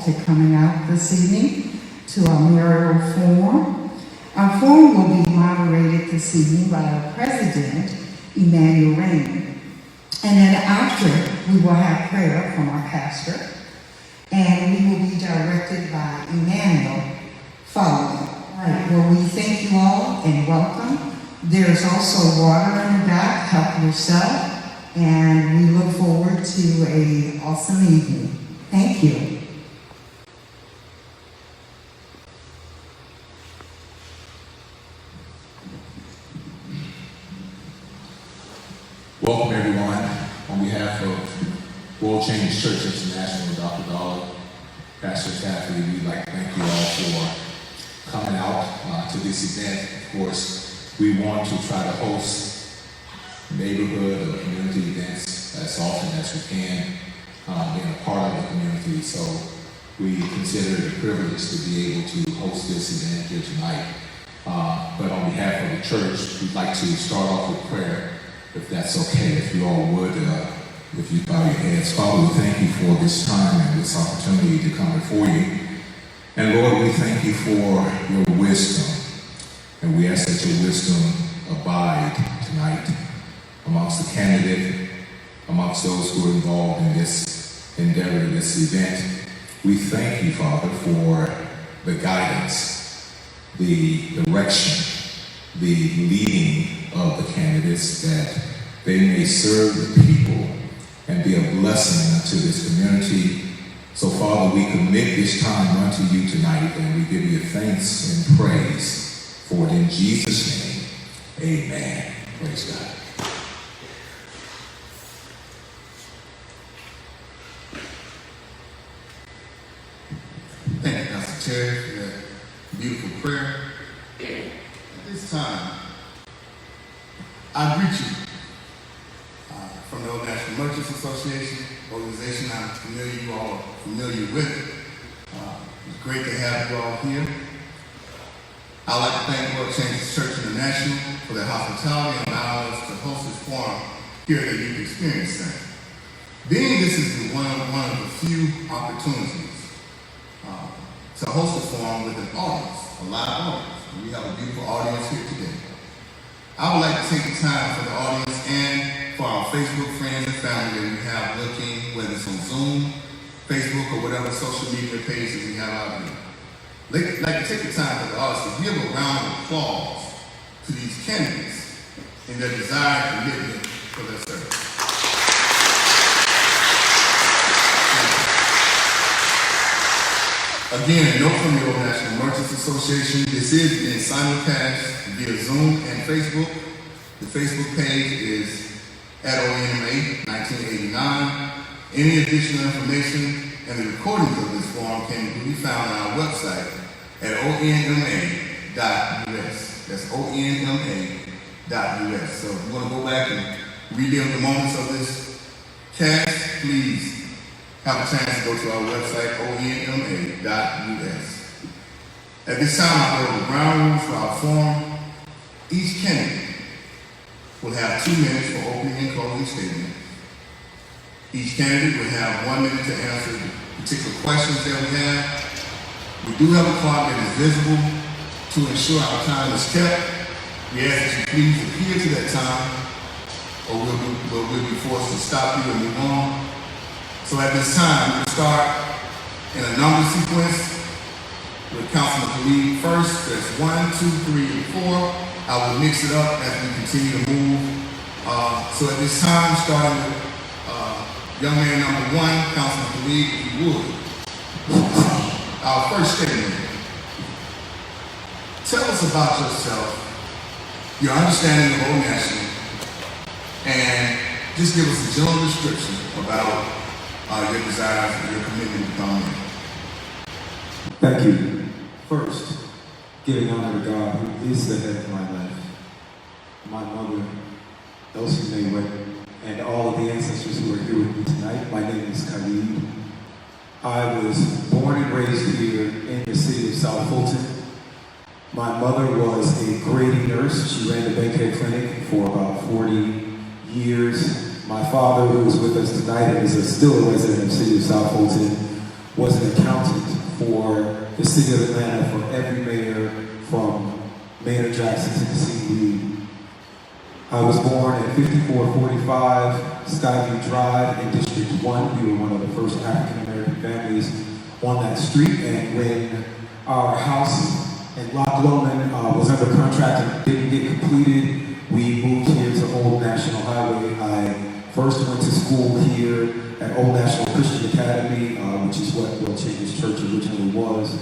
all to coming out this evening to our mayoral forum. Our forum will be moderated this evening by our president, Emmanuel Rain. And then after, we will have prayer from our pastor, and we will be directed by Emmanuel following. All right, well, we thank you all and welcome. There's also water in the back, help yourself. And we look forward to an awesome evening. Thank you. Welcome everyone. On behalf of World Change Church International, Dr. Dollar, Pastor Kathy, we'd like to thank you all for coming out to this event. Of course, we want to try to host neighborhood or community events as often as we can, being a part of the community. So we consider it a privilege to be able to host this event here tonight. But on behalf of the church, we'd like to start off with prayer, if that's okay, if you all would, if you bow your heads. Father, we thank you for this time and this opportunity to come before you. And Lord, we thank you for your wisdom. And we ask that your wisdom abide tonight amongst the candidate, amongst those who are involved in this endeavor, this event. We thank you, Father, for the guidance, the direction, the leading of the candidates, that they may serve the people and be a blessing unto this community. So, Father, we commit this time unto you tonight, and we give you thanks and praise for it in Jesus' name. Amen. Praise God. Thank you, Pastor Terry, for that beautiful prayer. At this time, I greet you from the Old National Merchants Association, organization you all are familiar with. It's great to have you all here. I'd like to thank World Change Church International for their hospitality and allowing us to host this forum here at the Youth Experience Center. Being this is one of the few opportunities to host a forum with an audience, a live audience. And we have a beautiful audience here today. I would like to take the time for the audience and for our Facebook friends and family that we have looking, whether it's on Zoom, Facebook, or whatever social media pages we have out here. I'd like to take the time for the audience to give a round of applause to these candidates in their desire and commitment for their service. Again, a note from the Old National Merchants Association, this is being simulcast via Zoom and Facebook. The Facebook page is at ONMA 1989. Any additional information and the recordings of this forum can be found on our website at onma.us. That's onma.us. So if you want to go back and relive the moments of this cast, please have a chance to go to our website, onma.us. At this time, I'll go over the ground rules for our forum. Each candidate will have 2 minutes for opening and closing statements. Each candidate will have 1 minute to answer the particular questions that we have. We do have a clock that is visible to ensure our time is kept. We ask that you please adhere to that time, or we'll be forced to stop you and move on. So at this time, we'll start in a number sequence with Councilman Khalid first. That's 1, 2, 3, and 4. I will mix it up as we continue to move. So at this time, starting with young man number 1, Councilman Khalid, if you would. Our first statement. Tell us about yourself, your understanding of Old National, and just give us a general description about your desires and your commitment to come in. Thank you. First, giving honor to God, who is the head of my life, my mother, those who may wait, and all of the ancestors who are here with me tonight. My name is Khalid. I was born and raised here in the city of South Fulton. My mother was a grading nurse. She ran the Bankhead Clinic for about 40 years. My father, who is with us tonight and is still a resident of the city of South Fulton, was an accountant for the city of Atlanta for every mayor from Mayor Jackson to the city lead. I was born at 5445 Skyview Drive in District 1. We were one of the first African American families on that street, and when our house in Loch Lomond was under contract and didn't get completed, we moved here to Old National Highway. I first went to school here at Old National Christian Academy, which is what Will Chambers Church originally was,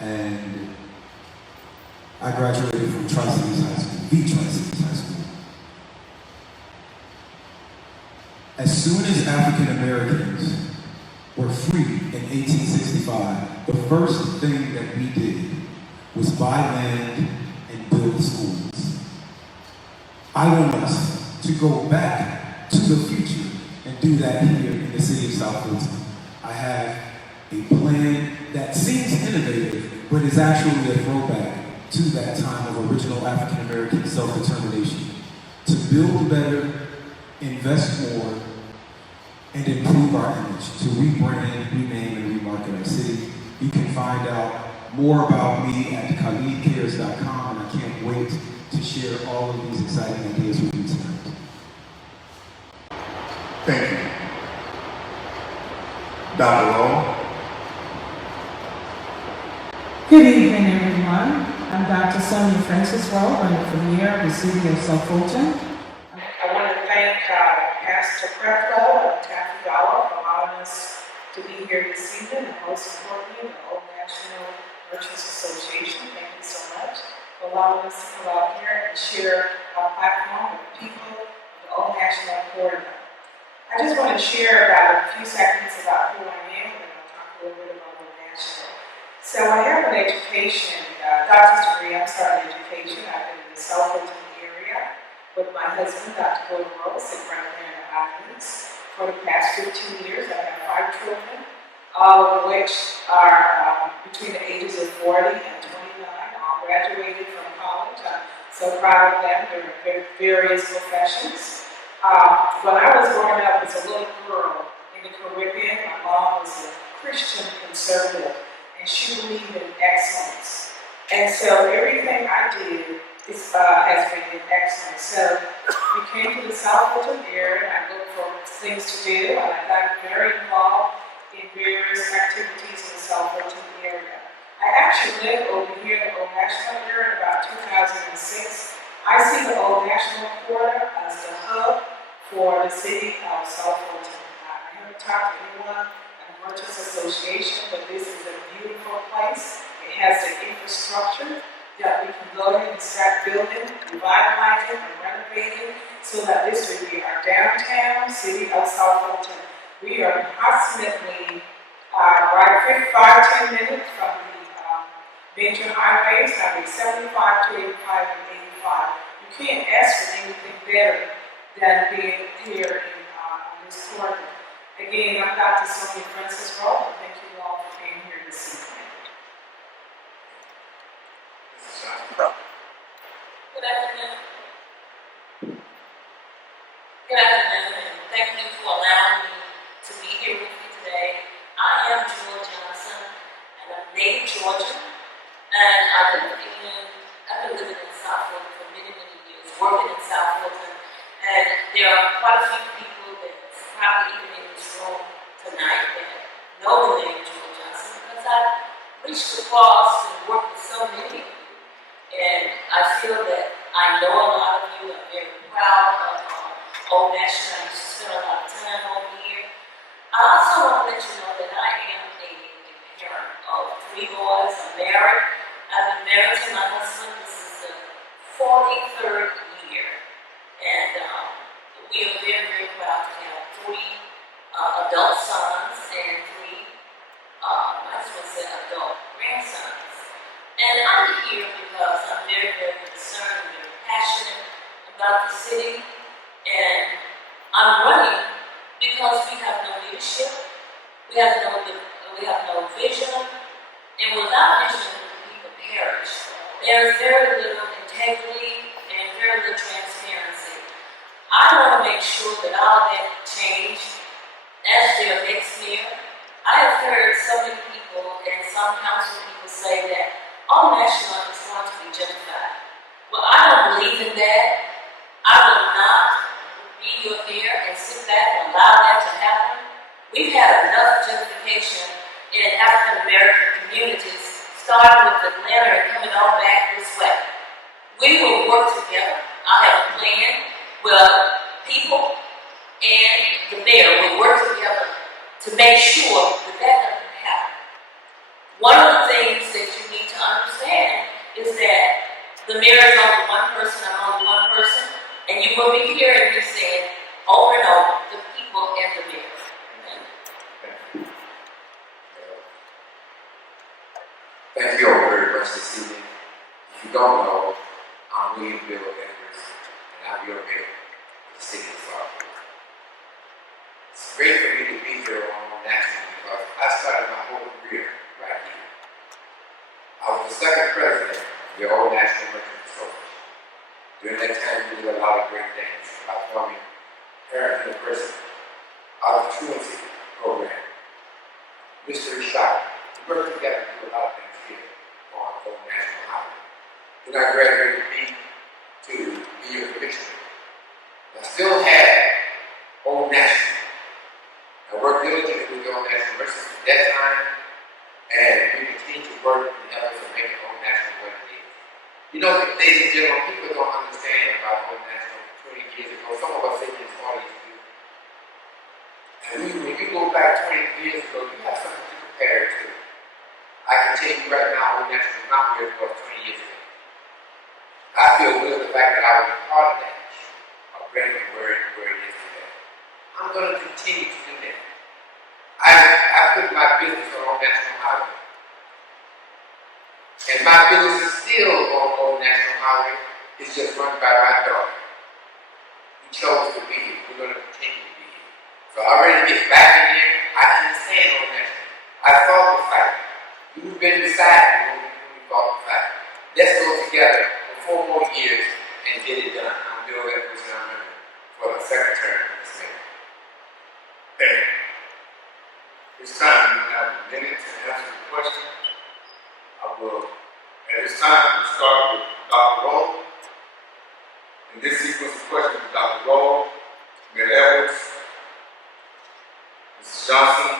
and I graduated from Tri-Cities High School, the Tri-Cities High School. As soon as African Americans were free in 1865, the first thing that we did was buy land and build schools. I want us to go back to the future and do that here in the city of South Fulton. I have a plan that seems innovative, but is actually a throwback to that time of original African American self-determination. To build better, invest more, and improve our image, to rebrand, rename, and remarket our city. You can find out more about me at khalidcares.com, and I can't wait to share all of these exciting ideas with you tonight. Thank you. Dr. Law. Good evening, everyone. I'm Dr. Sonia Francis Rowe, running for mayor of the city of South Fulton. I want to thank Pastor Creflo and Taffy Dollar for allowing us to be here this evening, and most importantly, the Old National Merchants Association. Thank you so much for allowing us to come out here and share our platform with the people of the Old National Corridor. I just want to share about a few seconds about who I am, and then I'll talk a little bit about Old National. So I have an education, doctor's degree, I'm sorry, in education. I've been in the South Fulton area with my husband, Dr. Gordon Rose, and grandparent athletes. For the past 15 years, I have 5 children, all of which are between the ages of 40 and 29, all graduated from college. I'm so proud of them. They're in various professions. When I was growing up as a little girl in the Caribbean, my mom was a Christian conservative, and she believed in excellence. And so everything I did has been in excellence. So we came to the South Fulton area, and I looked for things to do, and I got very involved in various activities in the South Fulton area. I actually lived over here in the Old National area in about 2006. I see the Old National Corridor as the hub for the city of South Fulton. I haven't talked to anyone at the Merchants Association, but this is a beautiful place. It has the infrastructure that we can go in and start building, revitalizing, and renovating so that this will be our downtown city of South Fulton. We are approximately 5-10 minutes from the major highways, Highway 75 to 85 and 85. You can't ask for anything better than being here in this corridor. Again, I'm Dr. Sonia Francis Rowe, and thank you all for being here this evening. Good afternoon. Good afternoon, and thank you for allowing me to be here with you today. I am Jewel Johnson, and I'm native Georgian, and I've been living in South Fulton for many, many years, working in South Fulton, and there are quite a few people that's probably even in this room tonight that know the name Jewel Johnson, because I've reached across and worked with so many. And I feel that I know a lot of you. I'm very proud of Old National. I used to spend a lot of time over here. I also want to let you know that I am a parent of 3 boys. I'm married. I've been married to my husband. This is the 43rd year. And we are very, very proud to have 3 adult sons and 3, I just want to say adult grandsons. And I'm here because I'm very, very concerned and very passionate about the city. And I'm running because we have no leadership, we have no vision, and without vision, people perish. There is very little integrity and very little transparency. I want to make sure that all that change as their next mayor. I have heard so many people and some council people say that all national is going to be gentrified. Well, I don't believe in that. I will not be your mayor and sit back and allow that to happen. We've had enough gentrification in African American communities, starting with Atlanta and coming on back this way. We will work together. I have a plan where people and the mayor will work together to make sure that that doesn't happen. One of the things that you need to understand is that the mayor is only one person, I'm only one person, and you will be hearing me saying over and over, the people and the mayor. Thank you all very much this evening. If you don't know, I'm William Bill Edwards, and I'm your mayor of the city of South Florida. It's great for me to be here on national because I started my whole career right here. I was the second president of the Old National Merchant Association. During that time, we did a lot of great things. I was forming Parent University, out of the truancy program, mystery shop. We worked together to do a lot of things here on Old National Highway. Then I graduated to be your commissioner. I still had Old National. I worked diligently with the Old National Merchants at that time, and we continue to work in the efforts of making Old National what it is. You know, ladies and gentlemen, people don't understand about Old National 20 years ago. Some of us in this audience do. And when you go back 20 years ago, you have something to compare it to. I can tell you right now, Old National is not where it was 20 years ago. I feel good the fact that I was a part of that, of bringing it where it is today. I'm going to continue to do that. I put my business on Old National Highway. And my business is still on Old National Highway. It's just run by my daughter. We chose to be here. We're going to continue to be here. So I'm ready to get back in here. I understand Old National. I fought the fight. You've been beside me when we fought the fight. Let's go together for 4 more years and get it done. I'm Bill Edwards and I'm running for the second term of this mayor. Thank you. It's time you have a minute to answer the question. I will, at this time, we'll start with Dr. Roll. In this sequence of questions with Dr. Roll, Mayor Edwards, Mrs. Johnson,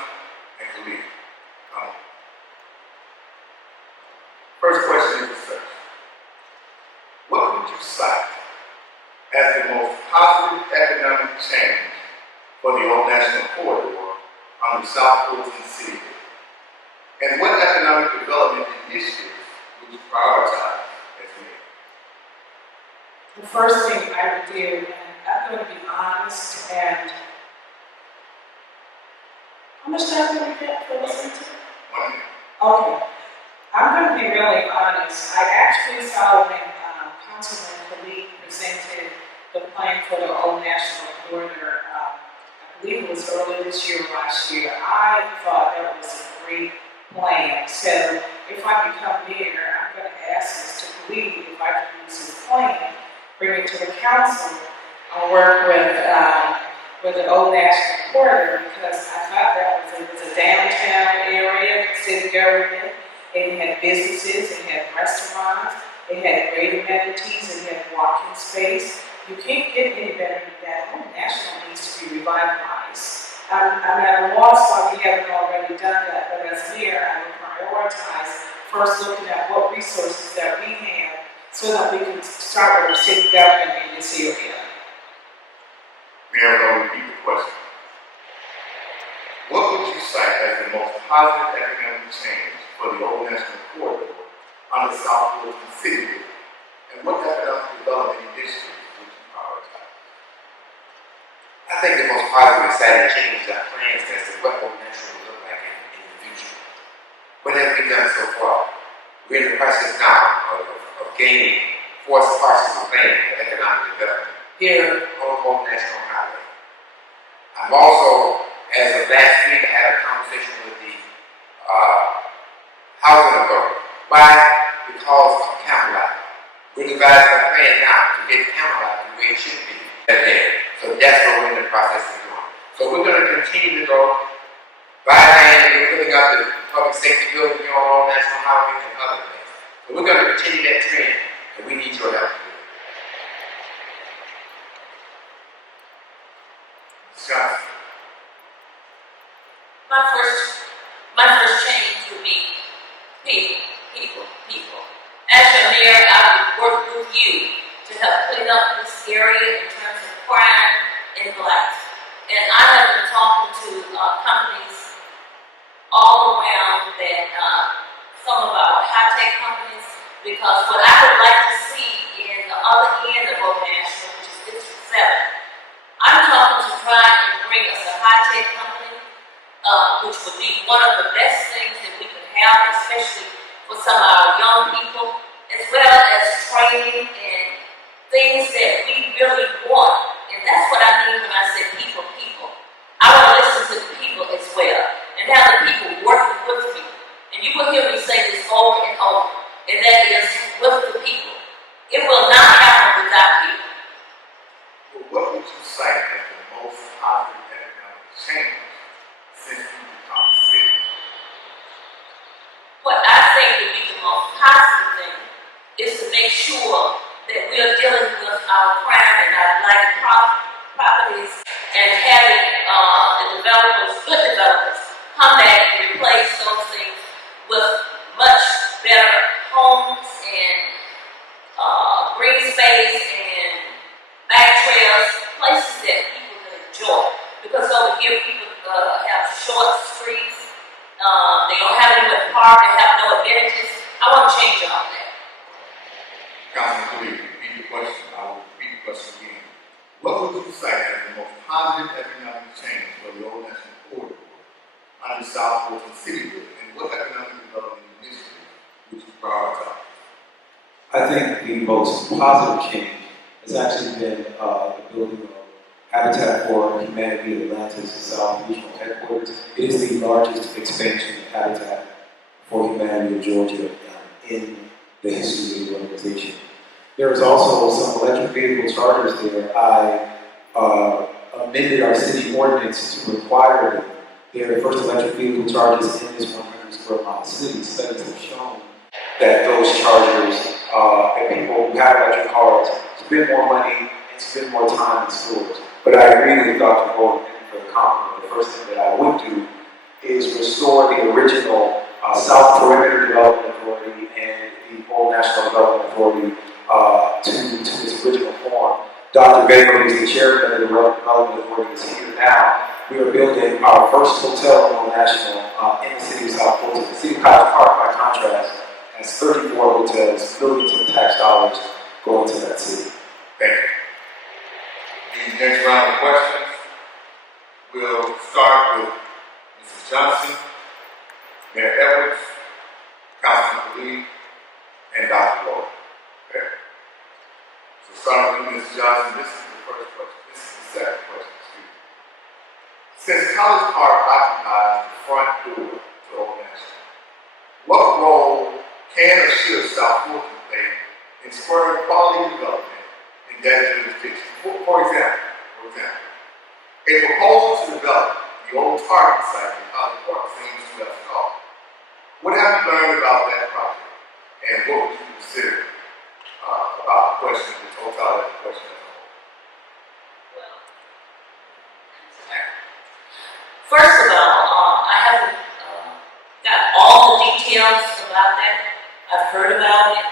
and Khalid. First question is this. What would you cite as the most positive economic change for the Old National Corridor on the South Fulton City? And what economic development initiatives would you prioritize as mayor? The first thing I would do, and I'm going to be honest, and how much time do we get for listening to? 1 minute. Okay. I'm going to be really honest. I actually saw when Councilman Khalid presented the plan for the Old National Corridor, I believe it was early this year or last year. I thought that was a great plan. So if I become mayor, I'm going to ask Mr. Khalid if I can use his plan, bring it to the council, and work with the Old National Corridor, because I thought that it was a downtown area, city government. It had businesses, it had restaurants, it had great amenities, it had walking space. You can't get any better than that. Old National needs to be revitalized. I'm at a loss why we haven't already done that, but as mayor, I would prioritize first looking at what resources that we have so that we can start with city government in this area. Mayor, I'll repeat the question. What would you cite as the most positive economic change for the Old National Corridor on the South Fulton City? And what economic development initiatives would you prioritize? I think the most positive exciting change is our plans as to what Old National will look like in the future. What have we done so far? We're in the process now of gaining 4 parcels of land for economic development here on Old National Highway. I'm also, as of last week, I had a conversation with the housing authority. Why? Because of Camelot. We devised a plan now to get Camelot the way it should be there. So that's what we're in the process of doing. So we're going to continue to go Right hand, we're putting up the public safety building here on Old National Highway and other things. But we're going to continue that trend, and we need your help to do it. Scott. My first change would be people. As your mayor, I would work with you to help clean up this area in terms of crime and blight. And I have been talking to companies all around that, some of our high-tech companies, because what I would like to see in the other end of Old National, which is District 7, I'm talking to try and bring us a high-tech company, which would be one of the best things that we could have, especially for some of our young people, as well as training and things that we really want. And that's what I mean when I say people. I want to listen to the people as well, and have the people working with me. And you will hear me say this over and over, and that is with the people. It will not happen without you. Well, what would you cite as the most positive economic change since you become city? What I think would be the most positive thing is to make sure that we are dealing with our crime and our blighted properties and having good developers, come back and replace those things with much better homes and green space and back trails, places that people can enjoy. Because over here people have short streets, they don't have anywhere to park, they have no amenities. I want to change all that. Councilman Khalid, repeat the question. I will repeat the question again. What would you cite as the most positive economic change for the Old National Corridor on the South Fulton City Building, and what economic development initiatives would you prioritize? I think the most positive change has actually been the building of Habitat for Humanity at Atlanta's South Regional Headquarters. It is the largest expansion of Habitat for Humanity in Georgia in the history of the organization. There is also some electric vehicle chargers there. I amended our city ordinance to require them. They are the first electric vehicle chargers in this 100 square mile city. Studies have shown that those chargers and people who have electric cars spend more money and spend more time in stores. But I agree with Dr. Golden for the compliment. The first thing that I would do is restore the original South Perimeter Development Authority and the Old National Development Authority to its original form. Dr. Baker, who is the chairman of the Development Authority, is here now. We are building our first hotel in Old National in the city of South Fulton. The city of College Park, by contrast, has 34 hotels, millions of tax dollars going to that city. Thank you. The next round of questions will start with Mrs. Johnson, Mayor Edwards, Councilman Khalid, and Dr. Lloyd. Okay? So starting with Mrs. Johnson, this is the first question. This is the second question, excuse me. Since College Park occupies the front door to Old National, what role can or should South Fulton play in spurring quality development in that jurisdiction? For example, a proposal to develop the old Target site in College Park seems to have stalled. What have you learned about that project, and what would you consider about the question, the totality of the question as a whole? Well, first of all, I haven't got all the details about that. I've heard about it,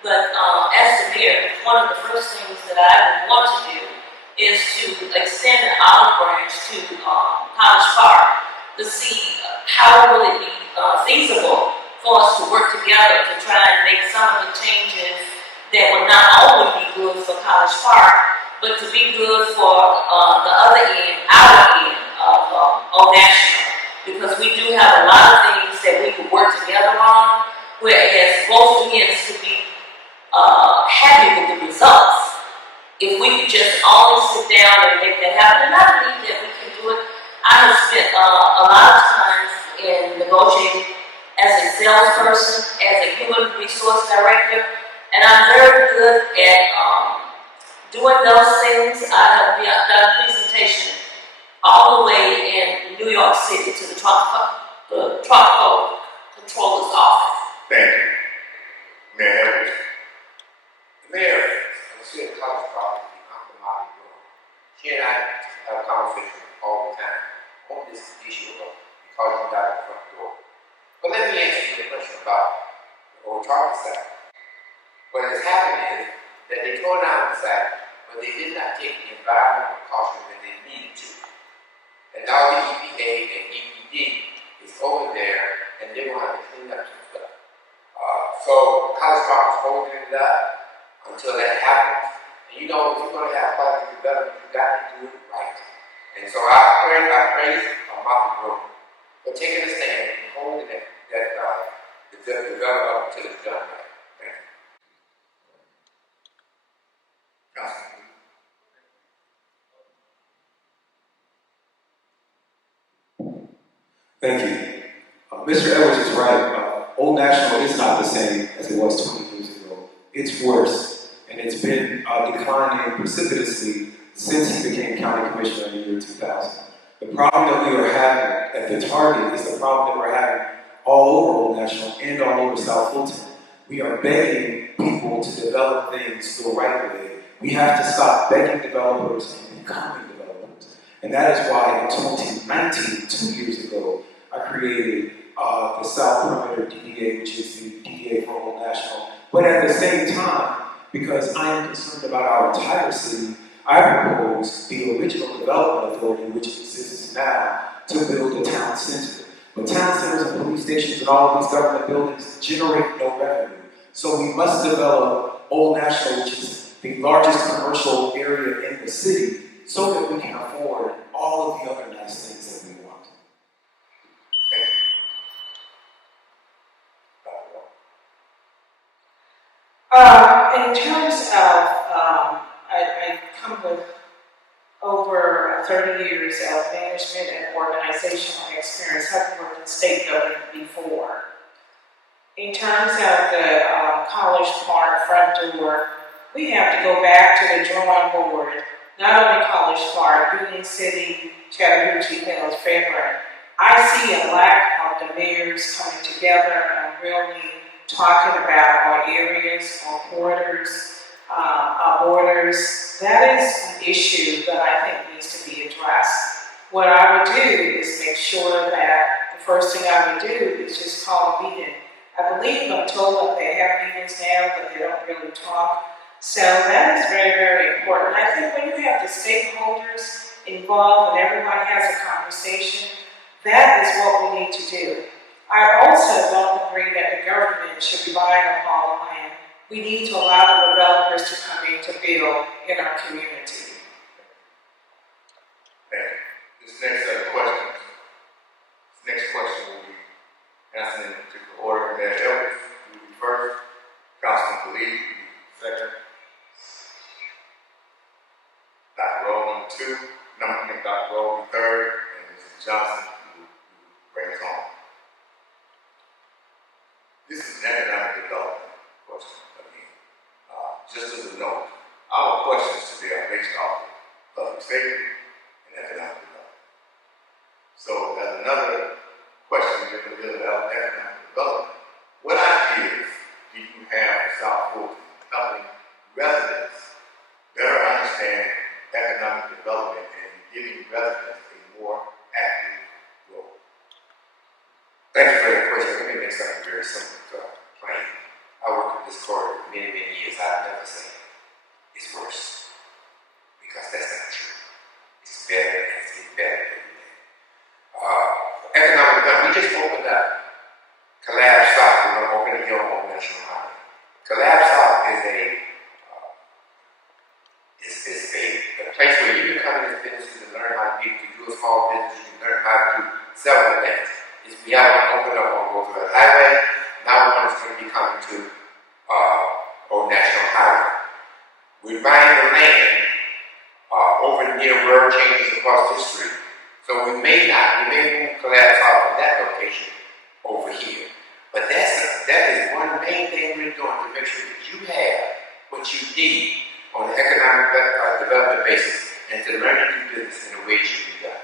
but as the mayor, one of the first things that I would want to do is to extend an olive branch to College Park to see how will it be feasible for us to work together to try and make some of the changes that will not only be good for College Park, but to be good for the other end, our end of Old National, because we do have a lot of things that we could work together on, whereas both ends could be happy with the results. If we could just always sit down and make that happen, and I believe that we can do it. I have spent a lot of time in negotiating as a salesperson, as a human resource director, and I'm very good at doing those things. I have done a presentation all the way in New York City to the tropical controller's office. Thank you. Mayor Edwards. The mayor of the city of College Park is the Uncle Room. She and I have a conversation all the time on this issue of because you got the front door. But let me answer you a question about the old target site. What has happened is that they tore down the site, but they did not take the environmental precautions that they needed to. And now the EPA and EPD is over there, and they're going to have to clean up some stuff. So College Park is holding it up until that happens. And you know, if you're going to have quality development, you got to do it right. And so I praise Martin Room for taking a stand and holding the development until it's done right. Thank you. Councilman. Thank you. Mr. Edwards is right. Old National is not the same as it was 20 years ago. It's worse, and it's been declining precipitously since he became county commissioner in the year 2000. The problem that we are having at the target is the problem that we're having all over Old National and all over South Fulton. We are begging people to develop things the right way. We have to stop begging developers and becoming developers. And that is why in 2019, 2 years ago, I created the South Perimeter DDA, which is the DDA for Old National. But at the same time, because I am concerned about our entire city, I proposed the original development authority, which exists now, to build a town center. But town centers and police stations and all of these government buildings generate no revenue. So we must develop Old National, which is the largest commercial area in the city, so that we can afford all of the other nice things that we want. In terms of, I come with over 30 years of management and organizational experience. I've worked in state government before. In terms of the College Park front door, we have to go back to the drawing board. Not only College Park, Union City, Chattahoochee Hills, Fairburn. I see a lack of the mayors coming together and really talking about our areas, our corridors, our borders. That is an issue that I think needs to be addressed. What I would do is make sure that the first thing I would do is just call a meeting. I believe I'm told that they have meetings now, but they don't really talk. So that is very, very important. I think when you have the stakeholders involved and everyone has a conversation, that is what we need to do. I also don't agree that the government should be buying up all the land. We need to allow the developers to come in to build in our community. Thank you. This next question will be answered in a particular order. Mayor Edwards, you will be first. Councilman Khalid, you will be second. Dr. Rowe, number two. Dr. Rowe will be third. And Mrs. Johnson, you will bring us home. This is an economic development question again. Just as a note, our questions today are based off of public safety and economic development. So, as another question we're dealing with economic development, what ideas do you have for South Fulton helping residents better understand economic development and giving residents a more active role? Thank you for that question. Let me make something very simple to plain. I worked in this corridor for many, many years. I've never said it's worse, because that's not true. It's better and it's getting better every day. Economic development, we just opened up Collab South. We're going to open it here on National Highway. Collab South is a place where you can come into businesses and learn how to do a small business. You can learn how to do several things. We haven't opened up on Roosevelt Highway. Now one is going to be coming to Old National Highway. We're buying the land over near road changes across this street. So we may move Collapse off from that location over here. But that is one main thing we're doing to make sure that you have what you need on an economic development basis and to learn to do business in a way it should be done.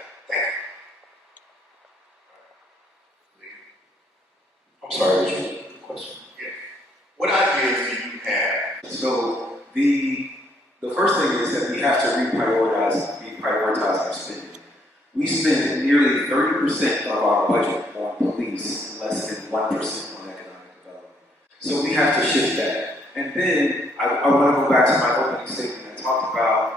The first thing is that we have to reprioritize our spending. We spend nearly 30% of our budget on police, less than 1% on economic development. So we have to shift that. And then I want to go back to my opening statement. I talked about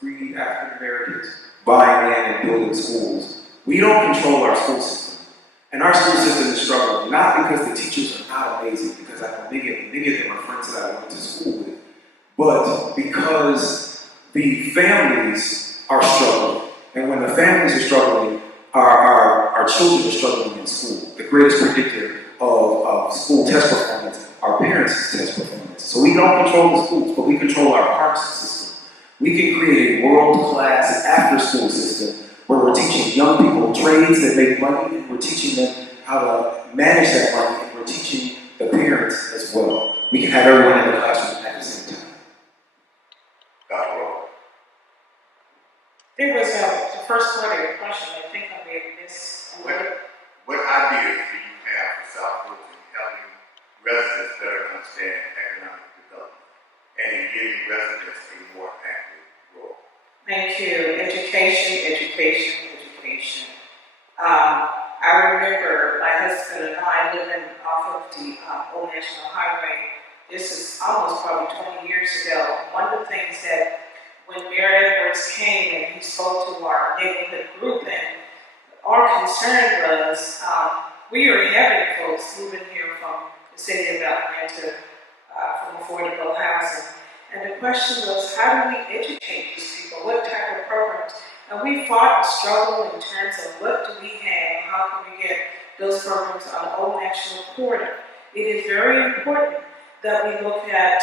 free African Americans buying land and building schools. We don't control our school system. And our school system is struggling, not because the teachers are not amazing, because I know many of them are friends that I went to school with, but because the families are struggling. And when the families are struggling, our children are struggling in school. The greatest predictor of school test performance, our parents' test performance. So we don't control the schools, but we control our parks system. We can create a world-class after-school system where we're teaching young people trades that make money, and we're teaching them how to manage that money, and we're teaching the parents as well. We can have everyone in the classroom at the same time. Dr. Rowe. There was the first part of your question, I think I may have missed. What ideas do you have for South Fulton helping residents better understand economic development and in giving residents a more active role? Thank you. Education, education, education. I remember my husband and I living off of the Old National Highway. This is almost probably 20 years ago. One of the things that when Mayor Edwards came and he spoke to our neighborhood group, and our concern was we are having folks moving here from the city of Atlanta from affordable housing. And the question was, how do we educate these people? What type of programs? And we fought and struggled in terms of what do we have and how can we get those programs on the Old National Portal. It is very important that we look at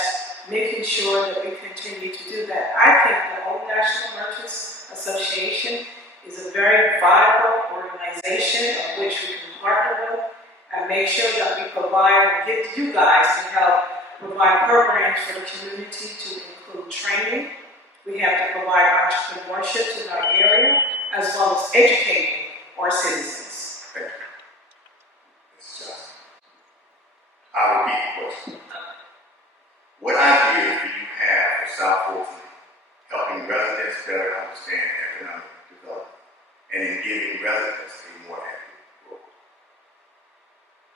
making sure that we continue to do that. I think the Old National Merchants Association is a very viable organization of which we can partner with and make sure that we provide and get you guys to help provide programs for the community to include training. We have to provide entrepreneurship in our area as well as educating our citizens. Thank you. Ms. Johnson. I'll repeat the question. What ideas do you have for South Fulton helping residents better understand economic development and in giving residents a more active role?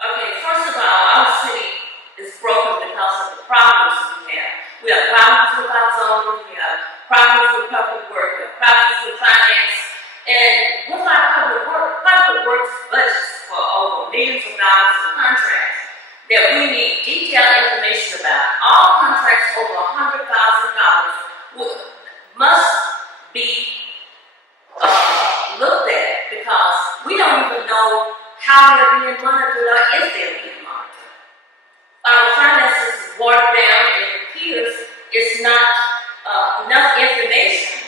Okay, first of all, our city is broken because of the problems we have. We have problems with our zoning, we have problems with public work, we have problems with finance, and with our public works budgets for over millions of dollars in contracts that we need detailed information about. All contracts over $100,000 must be looked at because we don't even know how they're being monitored or if they're being monitored. Our finances is watered down, and it appears it's not enough information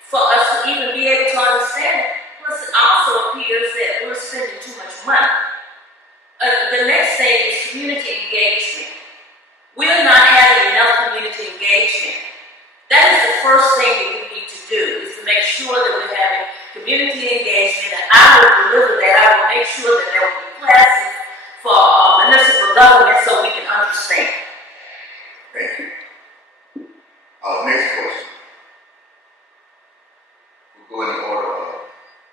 for us to even be able to understand it. Plus, it also appears that we're spending too much money. The next thing is community engagement. We're not having enough community engagement. That is the first thing that we need to do, is to make sure that we're having community engagement, and I will deliver that. I will make sure that there will be classes for municipal government so we can understand. Thank you. Next question. We'll go in the order of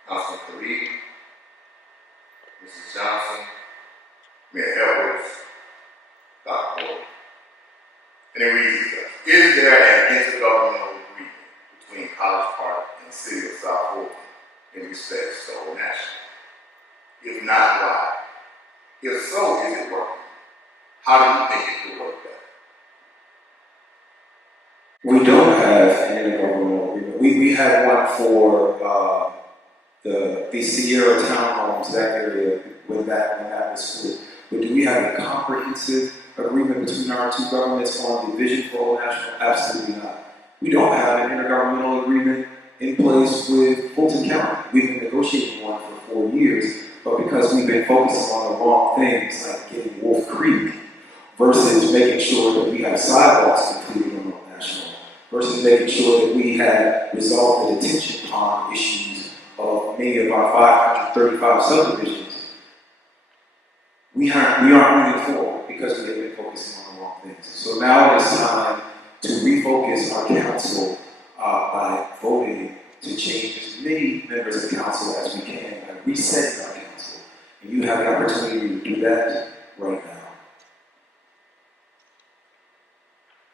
Councilman Khalid, Mrs. Johnson, Mayor Edwards, Dr. Moore. And it reads as such: is there an intergovernmental agreement between College Park and the city of South Fulton in respect to Old National? If not, why? If so, is it working? How do you think it could work better? We don't have an intergovernmental agreement. We had one for the Sierra townhomes, that area, when that was split. But do we have a comprehensive agreement between our two governments on the vision for Old National? Absolutely not. We don't have an intergovernmental agreement in place with Fulton County. We've been negotiating one for 4 years, but because we've been focusing on the wrong things, like getting Wolf Creek, versus making sure that we have sidewalks completed on Old National, versus making sure that we have resolved the detention pond issues of many of our 535 subdivisions, we aren't moving forward because we have been focusing on the wrong things. So now it is time focus our council by voting to change as many members of council as we can by resetting our council. And you have the opportunity to do that right now.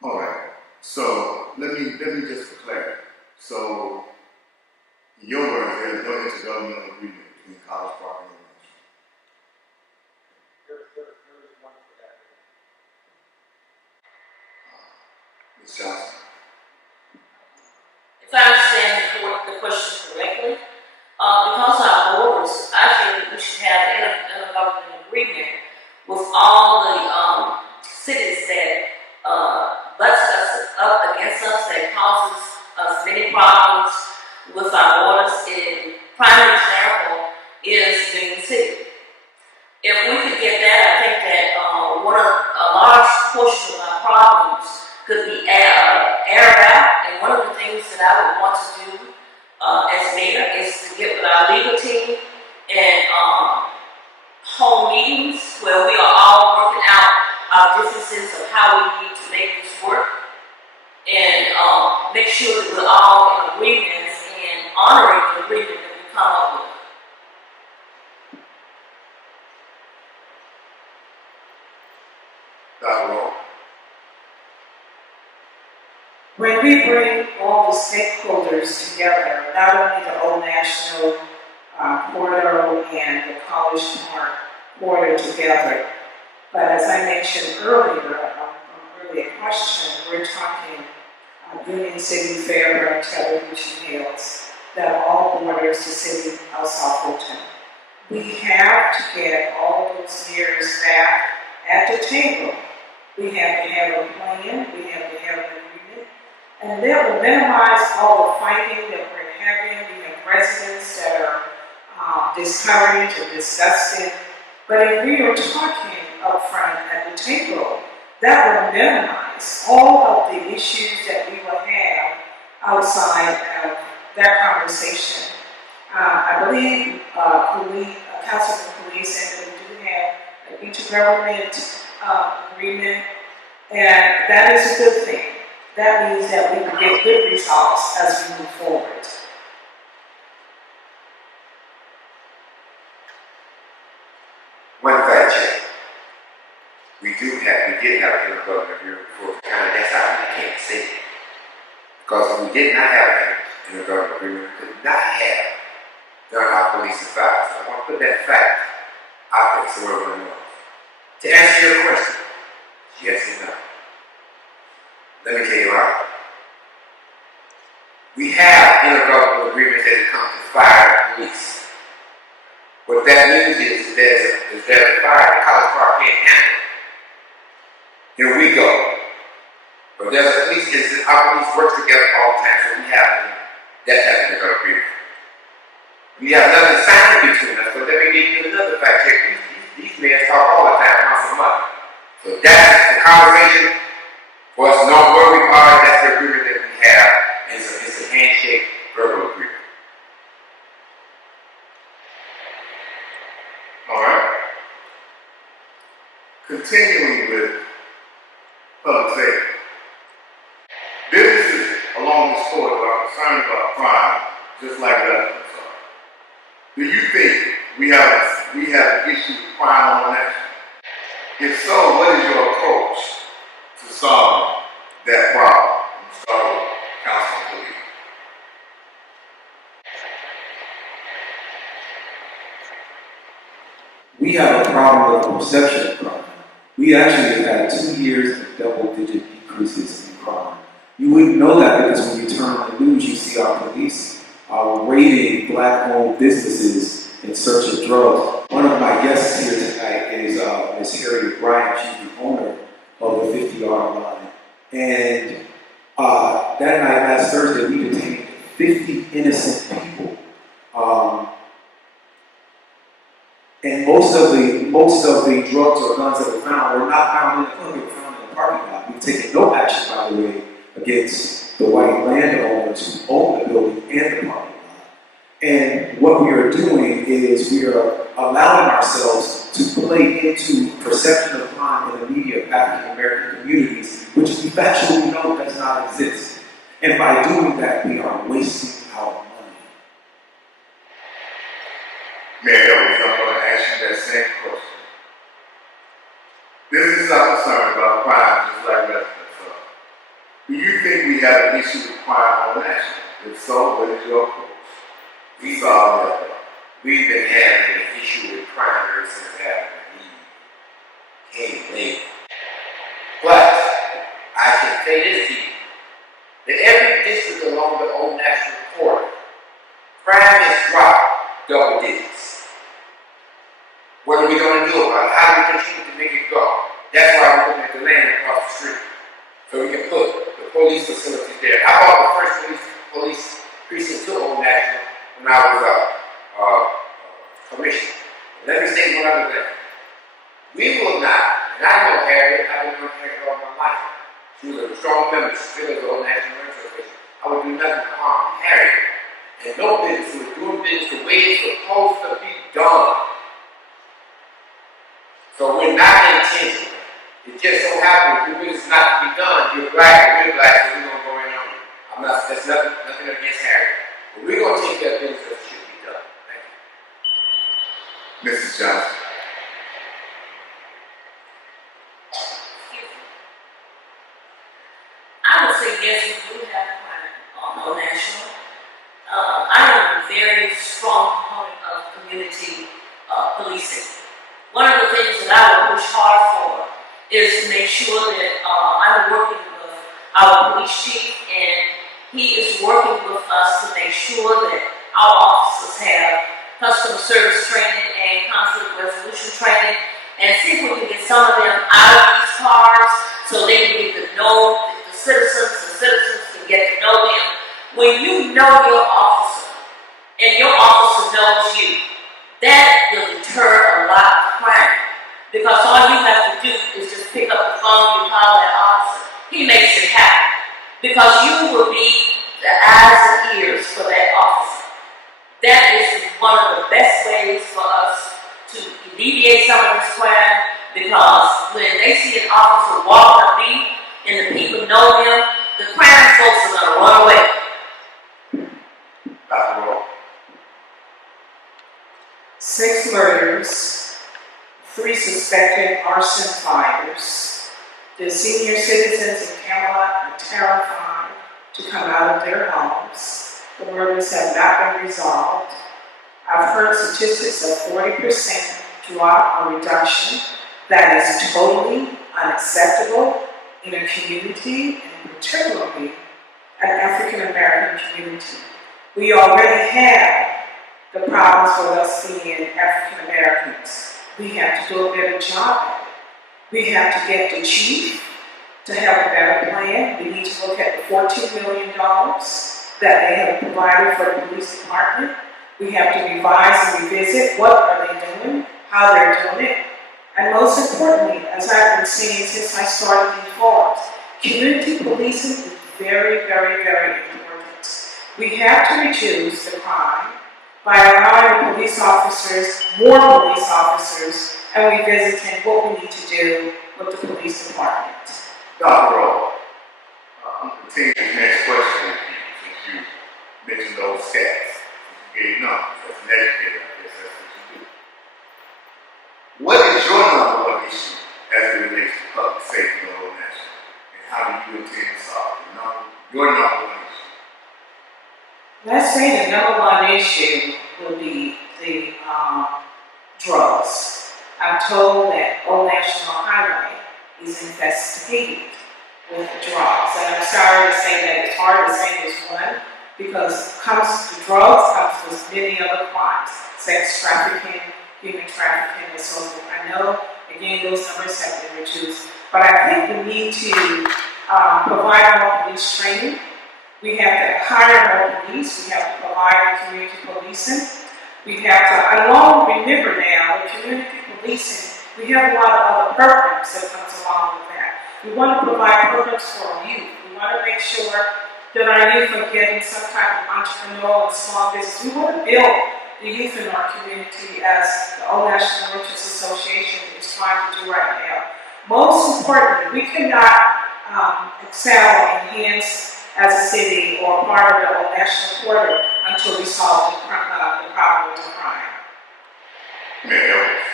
All right. So let me just for clarity. So in your words, there is no intergovernmental agreement between College Park and ONMA. Ms. Johnson. If I understand the question correctly, because our borders, I feel that we should have an intergovernmental agreement with all the cities that butts us up against us, that causes us many problems with our borders. And prime example is Union City. If we could get that, I think that a large portion of our problems could be aired out. And one of the things that I would want to do as mayor is to get with our legal team and hold meetings where we are all working out our differences of how we need to make this work, and make sure that we're all in agreement and honoring the agreement that we come up with. Dr. Rowe. When we bring all the stakeholders together, not only the Old National Corridor and the College Park Corridor together, but as I mentioned earlier, earlier question, we're talking Union City, Fairburn, Television Hills, that all borders the city of South Fulton. We have to get all of those years back at the table. We have to have a plan, we have to have an agreement, and that will minimize all the fighting that we're having. We have residents that are discouraged or disgusted. But if we are talking up front at the table, that will minimize all of the issues that we will have outside of that conversation. I believe Council of Police, and we do have an intergovernment agreement, and that is a good thing. That means that we will get good results as we move forward. One fact check. We did have an intergovernmental agreement before kind of that's how we became a city. Because if we did not have an intergovernmental agreement, we could not have done our police and fire. So I want to put that fact out there so everyone knows. To answer your question, yes and no. Let me tell you why. We have intergovernmental agreements that come to fire and police. What that means is there's a fire the College Park can't handle. Here we go. But there's a police, our police work together all the time, so we have that type of agreement. We have nothing signed between us, but let me give you another fact check. These men talk all the time once a month. So that's the conversation for us to know where we are. That's the agreement that we have. It's a handshake verbal agreement. All right. Continuing with public safety. Businesses along this corridor are concerned about crime just like residents are. Do you think we have an issue with crime on that? If so, what is your approach to solve that problem? Start with Councilman Police. We have a problem with the perception of crime. We actually have had 2 years of double-digit decreases in crime. You wouldn't know that because when you turn on the news, you see our police raiding black-owned businesses in search of drugs. One of my guests here tonight is Ms. Harriet Bryant. She's the owner of the 50-yard line. And that night, last Thursday, we detained 50 innocent people. And most of the drugs or guns that were found were not found in the club, they were found in the parking lot. We've taken no action, by the way, against the white landowners who own the building and the parking lot. And what we are doing is we are allowing ourselves to play into perception of crime in the media of African American communities, which we factually know does not exist. And by doing that, we are wasting our money. Mayor Ellis, I'm going to ask you that same question. Businesses are concerned about crime just like residents are. Do you think we have an issue with crime on national? If so, what is your approach? We solve that problem. We've been having an issue with crime ever since Adam came late. But I can say this to you, that every district along the Old National Corridor, crime has dropped double digits. What are we going to do about it? How do we continue to make it go? That's why we're looking at the land across the street, so we can put the police facilities there. I bought the first police precinct to Old National when I was commissioner. Let me say one other thing. We will not, and I know Harriet, I've been knowing Harriet all my life. She was a strong member, still is the Old National Organization. I would do nothing to harm Harriet. And no business was doing business the way it's supposed to be done. So we're not intentional. It just so happens if business not to be done, you're black and we're black, so we're gonna go in on you. That's nothing against Harriet. But we're gonna take that business that should be done. Thank you. Mrs. Johnson. I would say yes, we do have crime on Old National. I am a very strong proponent of community policing. One of the things that I would push hard for is to make sure that I'm working with our police chief, and he is working with us to make sure that our officers have customer service training and conflict resolution training, and see if we can get some of them out of these cars so they can get to know the citizens can get to know them. When you know your officer, and your officer knows you, that will deter a lot of crime. Because all you have to do is just pick up the phone, you call that officer, he makes it happen. Because you will be the eyes and ears for that officer. That is one of the best ways for us to alleviate some of this crime, because when they see an officer walking a beat and the people know them, the crime folks are going to run away. Dr. Rowe. 6 murders, 3 suspected arson fires. The senior citizens in Camelot are terrified to come out of their homes. The murders have not been resolved. I've heard statistics of 40% drop or reduction. That is totally unacceptable in a community, and particularly an African American community. We already have the problems with us being African Americans. We have to do a better job at it. We have to get the chief to have a better plan. We need to look at the $14 million that they have provided for the police department. We have to revise and revisit what are they doing, how they're doing it. And most importantly, as I've been saying since I started these forums, community policing is very, very, very important. We have to reduce the crime by allowing police officers, more police officers, and revisiting what we need to do with the police department. Dr. Rowe, I'm continuing the next question with you, since you mentioned those stats. You gave numbers. As an educator, I guess that's what you do. What is your number one issue as it relates to public safety on Old National? And how do you intend to solve it? Your number one issue? Let's say the number one issue will be the drugs. I'm told that Old National Highway is infested with drugs. And I'm sorry to say that it's hard to say this one, because drugs comes with many other crimes, sex trafficking, human trafficking, and so forth. I know, again, those numbers have been reduced, but I think we need to provide more police training. We have to hire more police. We have to provide community policing. We have to, remember now, with community policing, we have a lot of other programs that comes along with that. We want to provide programs for our youth. We want to make sure that our youth are getting some type of entrepreneurial and small business. We want to build the youth in our community, as the Old National Merchants Association is trying to do right now. Most importantly, we cannot excel and enhance as a city or part of the national order until we solve the problem with the crime. Mayor Evans,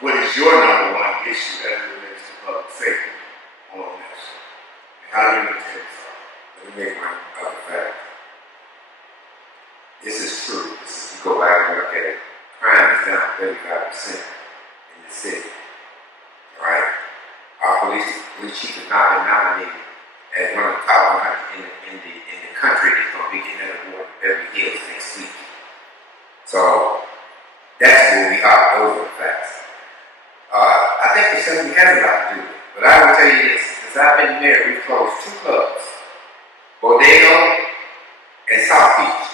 what is your number one issue as it relates to public safety on this? And how do you maintain this? Let me make one other fact. This is true. You go back and look at it. Crime is down 35% in the city. All right? Our police chief has not been nominated as one of the top 100 in the country that's going to be getting an award in Beverly Hills next week. So that's where we are. Those are the facts. I think it simply has a lot to do with it. But I will tell you this: since I've been mayor, we've closed 2 clubs, Bodego and South Beach.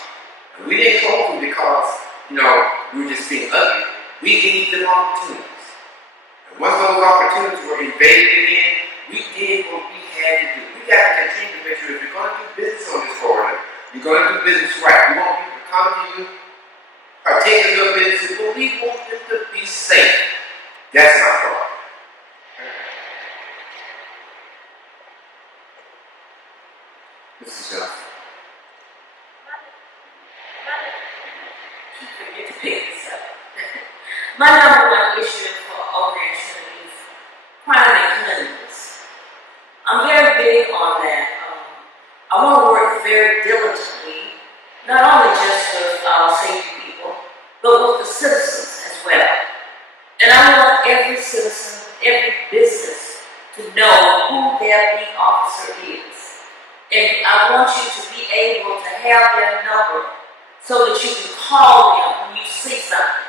And we didn't close them because, we were just being ugly. We gave them opportunities. And once those opportunities were invaded again, we did what we had to do. We got to continue to make sure if you're going to do business on this corridor, you're going to do business right. We want people to come to you, partake in your business, but we want them to be safe. That's my problem. Mrs. Johnson. Forget to pick this up. My number one issue for Old National is crime and cleanliness. I'm very big on that. I want to work very diligently, not only just with our safety people, but with the citizens as well. And I want every citizen, every business to know who their beat officer is. And I want you to be able to have their number so that you can call them when you see something.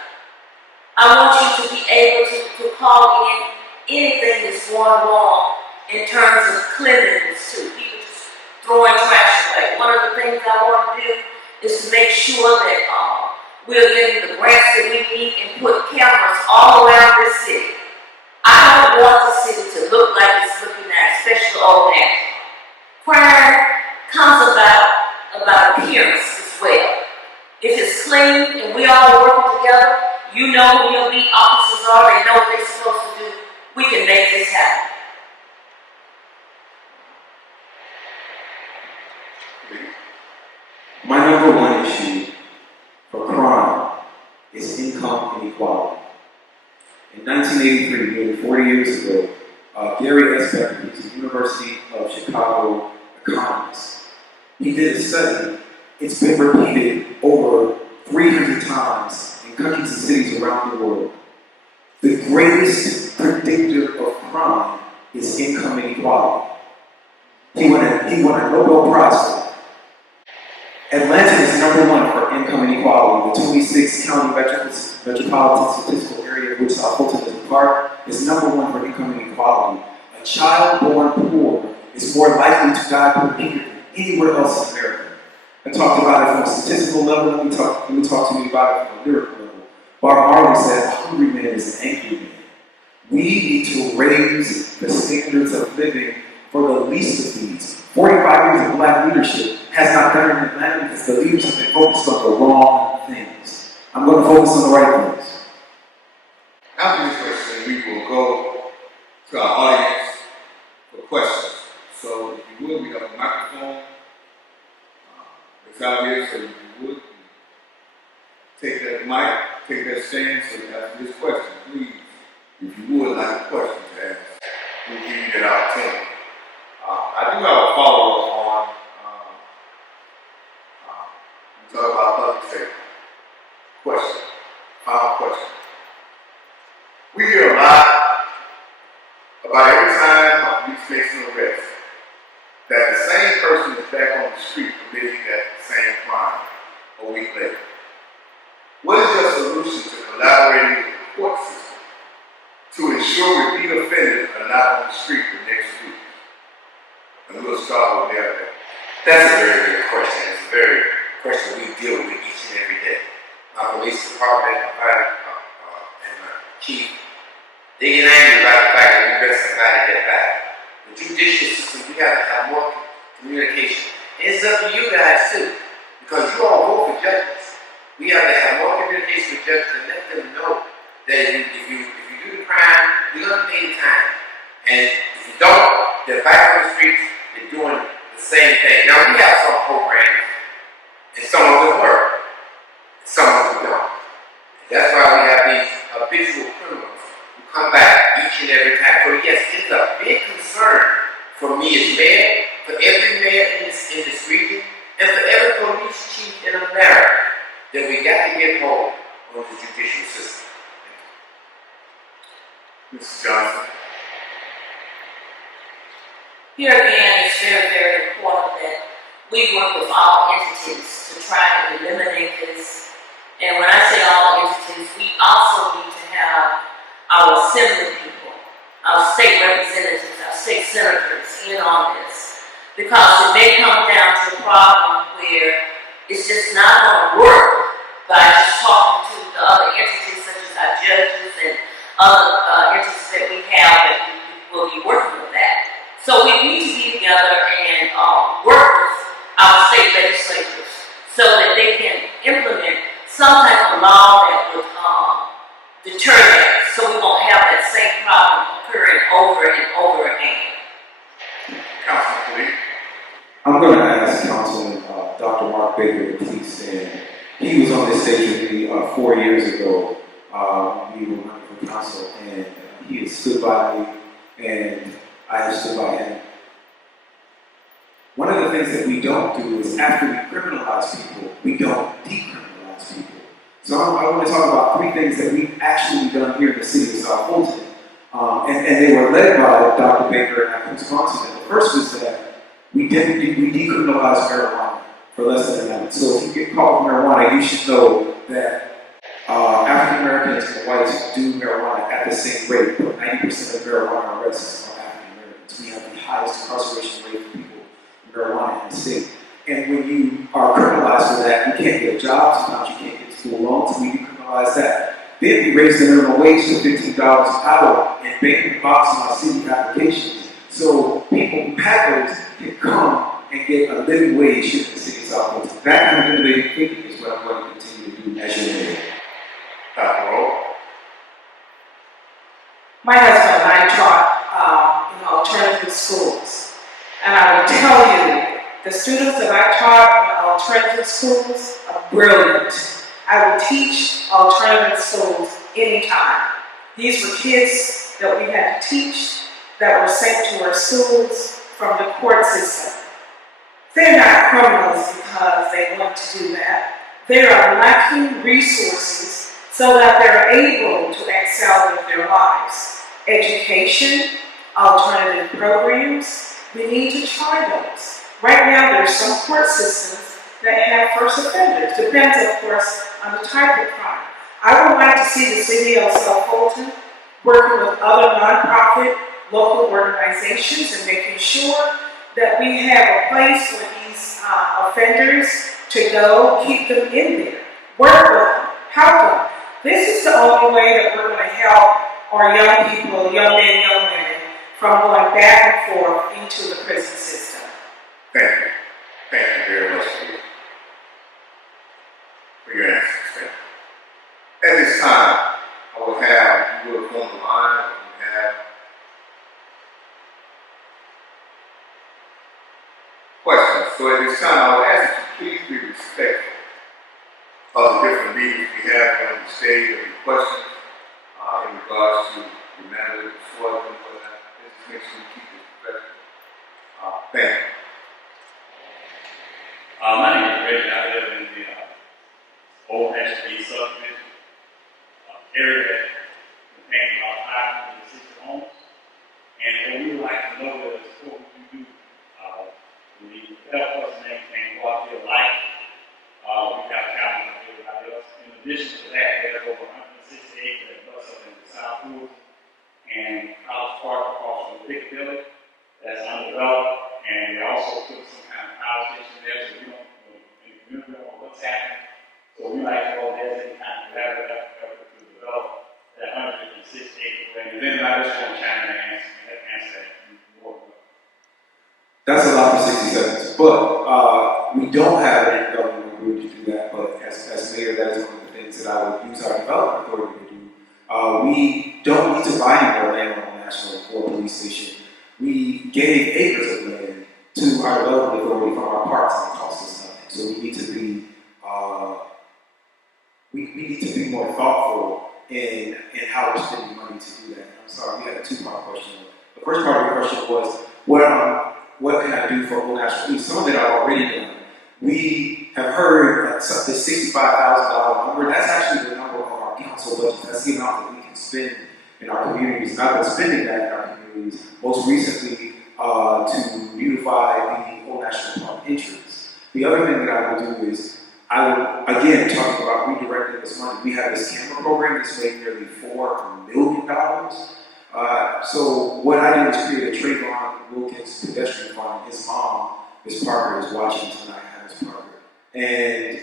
I want you to be able to call in anything that's going wrong in terms of cleanliness too. People just throwing trash away. One of the things I want to do is to make sure that we're getting the grants that we need and put cameras all around this city. I don't want the city to look like it's looking at, especially Old National. Crime comes about appearance as well. If it's clean and we all working together, you know who your beat officers are, they know what they're supposed to do, we can make this happen. My number one issue for crime is income inequality. In 1983, nearly 40 years ago, Gary S. Becker, who's a University of Chicago economist, he did a study. It's been repeated over 300 times in countries and cities around the world. The greatest predictor of crime is income inequality. He won a Nobel Prize for it. Atlanta is number one for income inequality. The 26 county metropolitan statistical area of which South Fulton is a part is number one for income inequality. A child born poor is more likely to die per year than anywhere else in America. I talked about it from a statistical level, and we talked to me about it from a lyrical level. Bob Marley said, "A hungry man is an angry man." We need to raise the standards of living for the least of these. 45 years of black leadership has not done in Atlanta because the leaders have been focused on the wrong things. I'm going to focus on the right things. After this question, we will go to our audience for questions. So if you would, we have a microphone. It's out here, so if you would, take that mic, take that stand, so you ask this question, please. If you would like a question to ask, we'll give you that opportunity. I do have a follow-up on, we talk about public safety. Question, final question. We hear a lot about every time a police makes an arrest, that the same person is back on the street committing that same crime a week later. What is your solution to collaborating with the court system to ensure repeat offenders are not on the street the next week? And we'll start with Mayor. That's a very good question. It's a very question we deal with each and every day. My police department, my fire, and my chief, they get angry about the fact that we arrest somebody that bad. The judicial system, we have to have more communication. And it's up to you guys too, because you all vote for judges. We have to have more communication with judges and let them know that if you do the crime, you're going to pay the time. And if you don't, they're back on the streets, they're doing the He is mayor for every mayor in this region and for every police chief in America that we got to get home on the judicial system. Mrs. Johnson. Here again, it's very, very important that we work with all entities to try and eliminate this. And when I say all entities, we also need to have our assembly people, our state representatives, our state senators in on this. Because it may come down to a problem where it's just not going to work by just talking to the other entities such as our judges and other entities that we have that we will be working with that. So we need to be together and work with our state legislatures so that they can implement some type of law that would deter that, so we won't have that same problem occurring over and over again. Councilman Khalid. I'm going to ask Councilman Dr. Mark Baker to please stand. He was on this stage with me 4 years ago. We were running for council, and he has stood by me, and I have stood by him. One of the things that we don't do is after we criminalize people, we don't decriminalize people. So I want to talk about 3 things that we've actually done here in the city of South Fulton. And they were led by Dr. Baker and I put sponsors in. The first was that we decriminalized marijuana for less than a minute. So if you get caught with marijuana, you should know that African Americans and whites do marijuana at the same rate, but 90% of marijuana arrests are African Americans. We have the highest incarceration rate for people with marijuana in the state. And when you are criminalized for that, you can't get a job, sometimes you can't get school loans, so we decriminalize that. Then we raised the minimum wage to $15 an hour and banned the box on our city applications. So people who have those can come and get a living wage here in the city of South Fulton. That kind of innovative thinking is what I'm going to continue to do as your mayor. Dr. Rowe. My husband and I taught in alternative schools. And I will tell you, the students that I taught in alternative schools are brilliant. I will teach alternative schools anytime. These were kids that we had to teach that were sent to our schools from the court system. They're not criminals because they want to do that. They are lacking resources so that they're able to excel with their lives. Education, alternative programs, we need to try those. Right now, there are some court systems that have first offenders. Depends, of course, on the type of crime. I would like to see the city of South Fulton working with other nonprofit local organizations and making sure that we have a place for these offenders to go, keep them in there, work with them, help them. This is the only way that we're going to help our young people, young men, young women, from going back and forth into the prison system. Thank you. Thank you very much for your answers. Thank you. At this time, I will have, you will form the line, and we have questions. So at this time, I would ask that you please be respectful of the different leaders we have on the stage and the questions in regards to the matter before them. Let's make sure we keep this professional. Thank you. My name is Reggie. I live in the Old Ashby subdivision area that contains about 560 homes. And what we would like to know is what would you do? We need to help us maintain quality of life. We got challenges like everybody else. In addition to that, there's over 160 acres that butts up into South Fulton and College Park across from Piccadilly that's undeveloped. And they also put some kind of power station there, so we don't know what's happening. So we like to know if there's any kind of collaborative effort to develop that 160 acre land. If anybody else want to chime in and answer that more. That's a lot for 60 seconds, but we don't have any government authority to do that, but as mayor, that is one of the things that I would use our development authority to do. We don't need to buy any more land on the National or police station. We gave acres of land to our development authority from our parks and it cost us nothing. So we need to be we need to be more thoughtful in how we're spending money to do that. I'm sorry, we had a 2-part question. The first part of the question was, what can I do for Old National Police? Some of it I've already done. We have heard the $65,000 number. That's actually the number of our council budget. That's the amount that we can spend in our communities. And I've been spending that in our communities, most recently to beautify the Old National Park entrance. The other thing that I will do is, I will, again, talking about redirecting this money, we have this camera program that's made nearly $4 million. So what I did was create a Trayvon Wilkins pedestrian fund. His mom, Miss Parker, is watching tonight, Miss Parker. And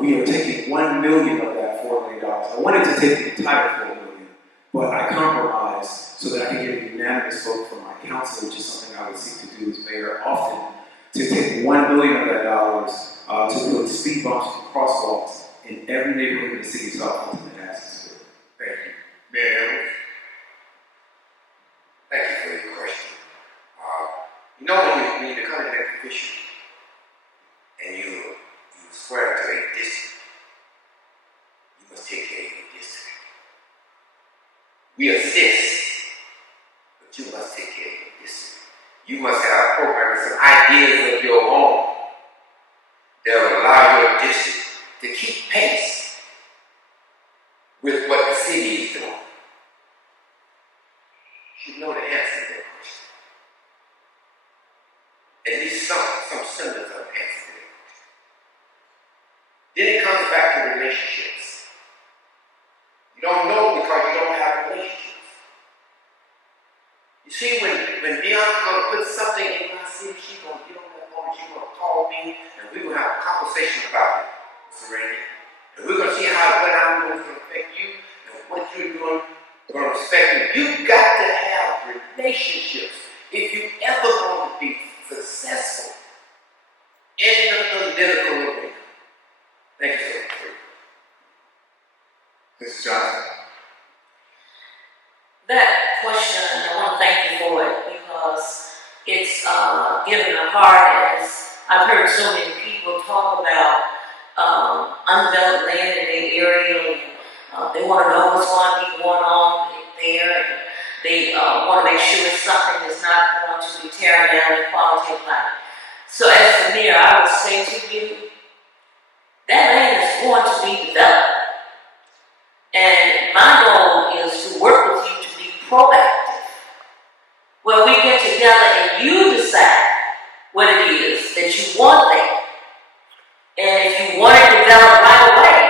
we are taking $1 million of that $4 million. I wanted to take the entire $4 million, but I compromised so that I could get a unanimous vote from my council, which is something I would seek to do as mayor often, to take $1 million of that dollars to build speed bumps and crosswalks in every neighborhood in the city of South Fulton that asks for it. Thank you. Mayor Edwards. Thank you for your question. You know when you become an elected official and you swear to a district, you must take care of your district. We assist, but you must take care of your district. You must have a program with some ideas of your own that will allow your district to keep pace with what the city is doing. You know the answer to that question. At least some semblance of an answer to that question. Then it comes back to relationships. You don't know because you don't have relationships. You see, when Bianca's gonna put something in my city, she's gonna get on that phone, she's gonna call me, and we're gonna have a conversation about it, Mr. Randy. And we're gonna see how what I'm doing is gonna affect you and what you're doing gonna respect you. You've got to have relationships if you ever want to be successful in the political arena. Thank you so much. Mrs. Johnson. That question, I want to thank you for it because it's given a heart as I've heard so many people talk about undeveloped land in their area. They want to know what's going to be going on there. And they want to make sure it's something that's not going to be tearing down the quality of life. So as the mayor, I would say to you, that land is going to be developed. And my goal is to work with you to be proactive. Where we get together and you decide what it is that you want there. And if you want it developed right away,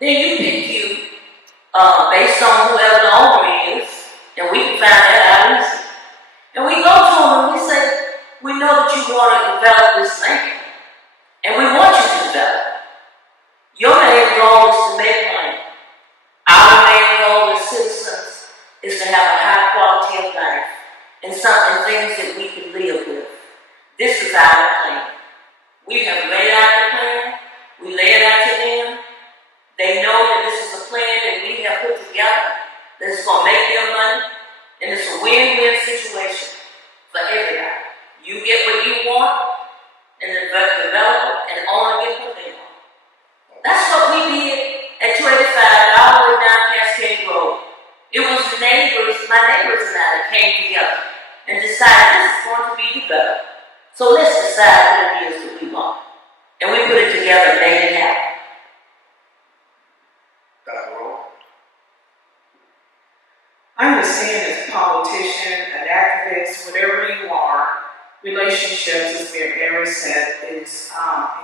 then you pick you based on whoever the owner is, and we can find that out easy. And we go to them and we say, we know that you want to develop this land, and we want you to develop. Your main goal is to make money. Our main goal as citizens is to have a high quality of life and things that we can live with. This is our plan. We have laid out the plan. We lay it out to them. They know that this is a plan that we have put together that's going to make them money, and it's a win-win situation for everybody. You get what you want, and the developer and the owner get what they want. That's what we did at 285 all the way down Cascade Road. It was my neighbors and I that came together and decided this is going to be developed. So let's decide what it is that we want. And we put it together and made it happen. I understand as a politician, an activist, whatever you are, relationships, as Mayor Mary said, is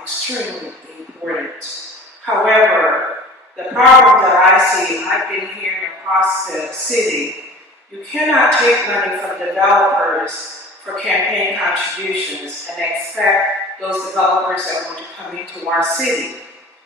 extremely important. However, the problem that I see, I've been hearing across the city, you cannot take money from developers for campaign contributions and expect those developers that want to come into our city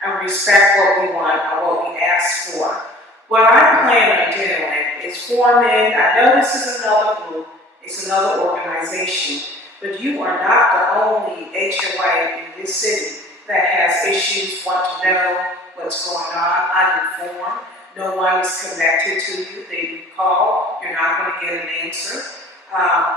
and respect what we want or what we ask for. What I plan on doing is forming, I know this is another group, it's another organization, but you are not the only HOA in this city that has issues, want to know what's going on. I'm informed. No one is connected to you. They call, you're not going to get an answer.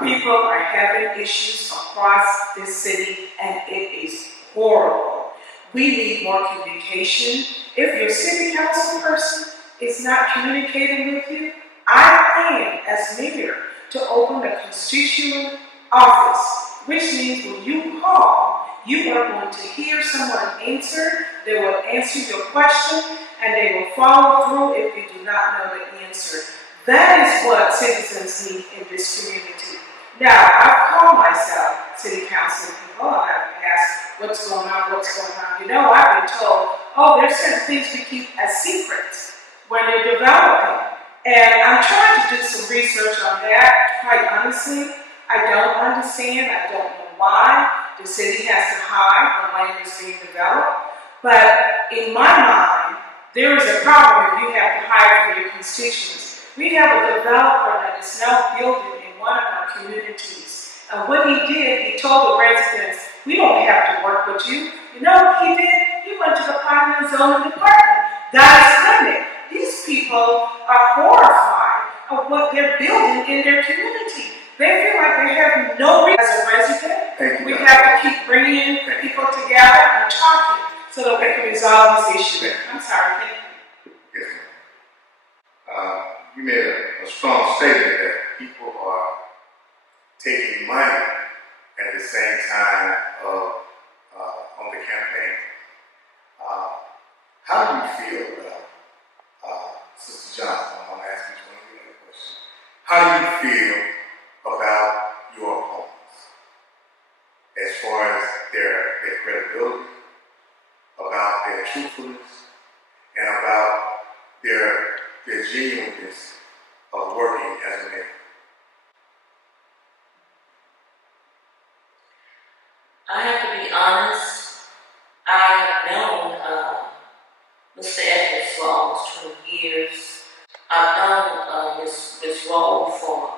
People are having issues across this city, and it is horrible. We need more communication. If your city council person is not communicating with you, I plan as mayor to open a constituent office, which means when you call, you are going to hear someone answer, they will answer your question, and they will follow through if you do not know the answer. That is what citizens need in this community. Now, I've called myself city council people, and I've asked what's going on. You know, I've been told, oh, there's certain things we keep as secrets when they're developing. And I'm trying to do some research on that, quite honestly. I don't understand, I don't know why the city has to hide when land is being developed. But in my mind, there is a problem if you have to hide from your constituents. We have a developer that is now building in one of our communities. And what he did, he told the residents, we don't have to work with you. You know what he did? He went to the planning and zoning department. That is limit. These people are horrified of what they're building in their community. They feel like they have no reason. As a resident, we have to keep bringing people together and talking so that we can resolve this issue. I'm sorry, thank you. Yes, ma'am. You made a strong statement that people are taking money at the same time on the campaign. How do you feel about Sister Johnson? I'm going to ask each one of you a question. How do you feel about your opponents as far as their credibility, about their truthfulness, and about their genuineness of working as a man? I have to be honest, I have known Mr. Edwards for almost 20 years. I've known Ms. Roll for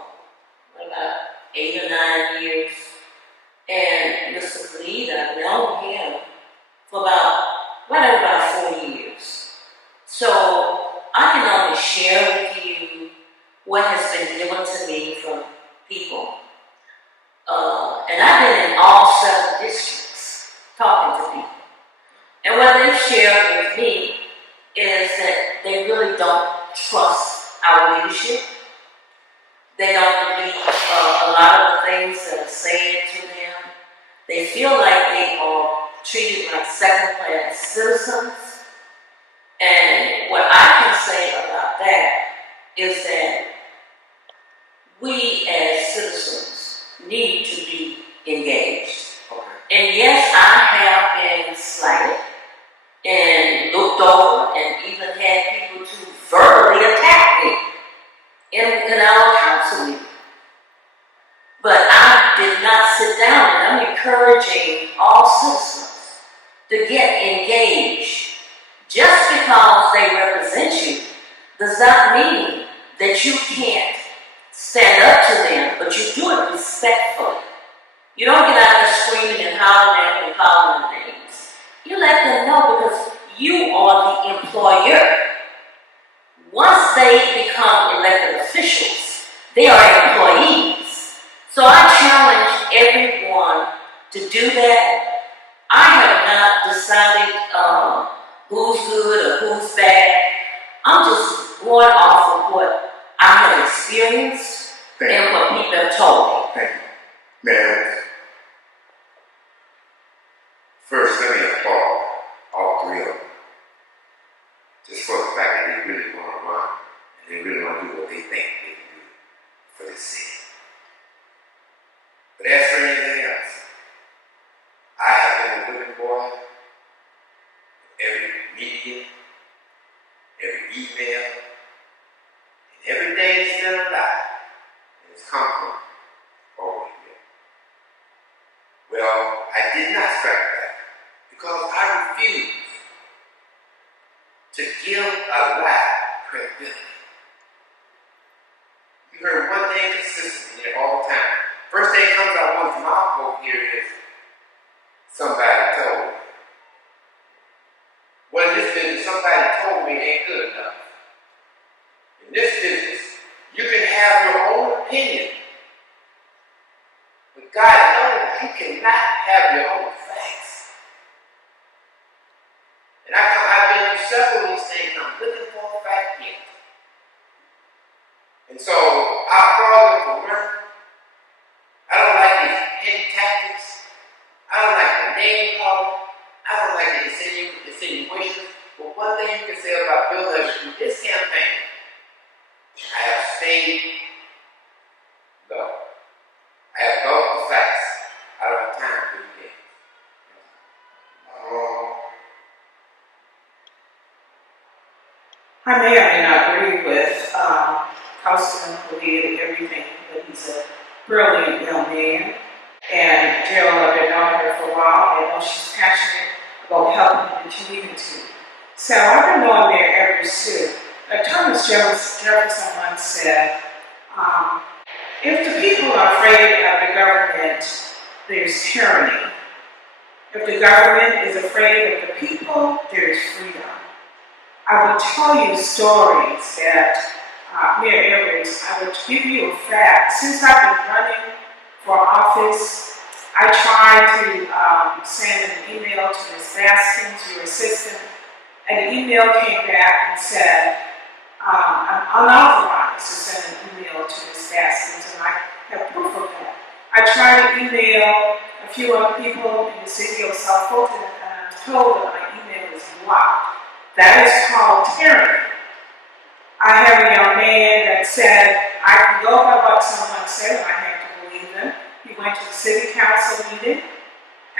about 8 or 9 years. And Mr. Khalid, I've known him for about 4 years. So I can only share with you what has been given to me from people. And I've been in all 7 districts talking to people. And what they've shared with me is that they really don't trust our leadership. They don't believe a lot of the things that are said to them. They feel like they are treated like second-class citizens. And what I can say about that is that we as citizens need to be engaged. And yes, I have been slighted and looked over and even had people to verbally attack me in our council meeting. But I did not sit down, and I'm encouraging all citizens to get engaged. Just because they represent you does not mean that you can't stand up to them, but you do it respectfully. You don't get out there screaming and hollering at them and calling them names. You let them know because you are the employer. Once they become elected officials, they are employees. So I challenge everyone to do that. I have not decided who's good or who's bad. I'm just going off of what I have experienced and what people have told me. Thank you. Ma'am. First, let me applaud all 3 of them. Just for the fact that they really want to run and they really want to do what they think they can do for the city. But as for anything else, I have been a living boy. Every media, every email, and every day it's still alive, and it's come from over here. Well, I did not strike back because I refuse to give a lie credibility. You heard one thing consistently here all the time. First thing comes out one's mouth over here is somebody told me. Well, in this business, somebody told me ain't good enough. In this business, you can have your own opinion. But God knows you cannot have your own facts. And I've been through several of these things. I'm looking for a fact here. And so I applaud them for running. I don't like these name call. I don't like to insinuations, but one thing you can say about Bill Levy through this campaign, I have stayed low. I have developed the facts. I don't have time for you games. I may or may not agree with Councilman Khalid and everything, but he's a brilliant young man. And Gerald, I've been knowing her for a while, and I know she's passionate about helping the community. So I've been knowing their efforts too. Thomas Jefferson once said, if the people are afraid of the government, there's tyranny. If the government is afraid of the people, there is freedom. I would tell you stories that, Mayor Edwards, I would give you a fact. Since I've been running for office, I tried to send an email to Ms. Baskins, your assistant, and the email came back and said, I'm unauthorized to send an email to Ms. Baskins, and I have proof of that. I tried to email a few other people in the city of South Fulton, and I'm told that my email is blocked. That is called tyranny. I have a young man that said, I can go by what someone said, and I have to believe them. He went to the city council meeting,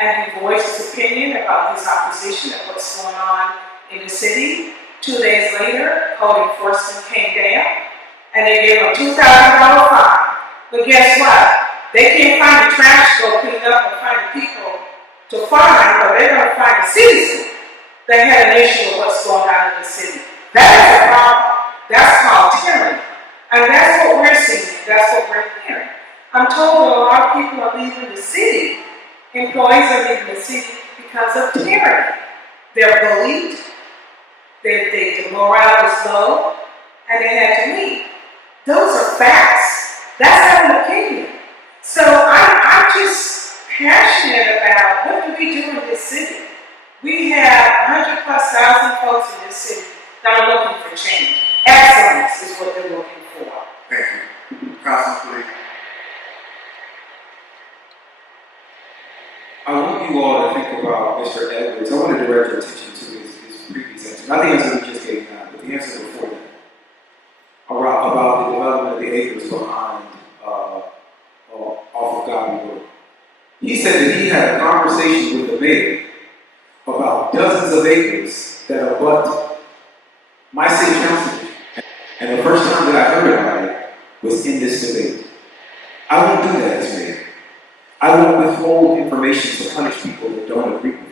and he voiced his opinion about his opposition and what's going on in the city. 2 days later, code enforcement came down, and they gave him a $2,000 fine. But guess what? They can't find the trash to go clean up and find the people to fine, but they're going to find the citizen that had an issue with what's going on in the city. That is a problem. That's called tyranny. And that's what we're seeing. That's what we're hearing. I'm told that a lot of people are leaving the city. Employees are leaving the city because of tyranny. They're bullied. The morale is low, and they had to leave. Those are facts. That's not an opinion. So I'm just passionate about what do we do in this city. We have 100,000+ folks in this city that are looking for change. Excellence is what they're looking for. Thank you. Councilman, please. I want you all to think about Mr. Edwards. I want to direct your attention to his previous answer. Not the answer he just gave now, but the answer before that. About the development of the acres behind off of Godby Road. He said that he had a conversation with the mayor about dozens of acres that abut my city council. And the first time that I heard about it was in this debate. I won't do that as mayor. I won't withhold information to punish people that don't agree with me.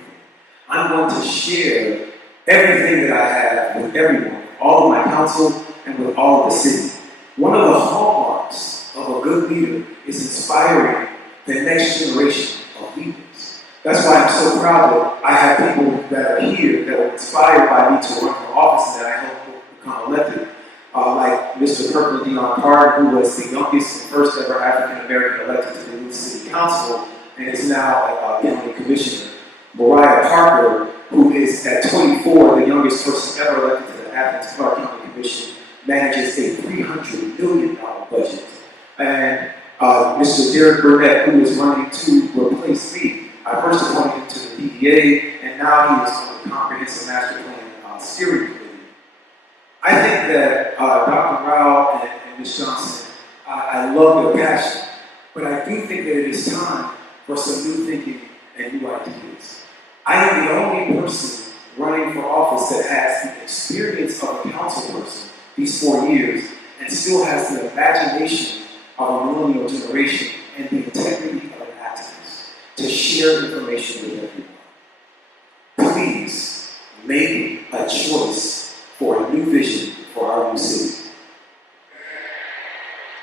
I'm going to share everything that I have with everyone, all of my council, and with all of the city. One of the hallmarks of a good leader is inspiring the next generation of leaders. That's why I'm so proud that I have people that are here that were inspired by me to run for office and that I helped become elected. Like Mr. Kirkland Dion Card, who was the youngest and first ever African American elected to the new city council and is now a county commissioner. Mariah Parker, who is at 24, the youngest person ever elected to the Athens Clark County Commission, manages a $300 million budget. And Mr. Derek Burnett, who is running to replace me. I first appointed him to the PDA, and now he is on the Comprehensive Master Plan Steering Committee. I think that Dr. Rao and Ms. Johnson, I love their passion, but I do think that it is time for some new thinking and new ideas. I am the only person running for office that has the experience of a council person these 4 years and still has the imagination of a millennial generation and the integrity of an activist to share information with everyone. Please make a choice for a new vision for our new city.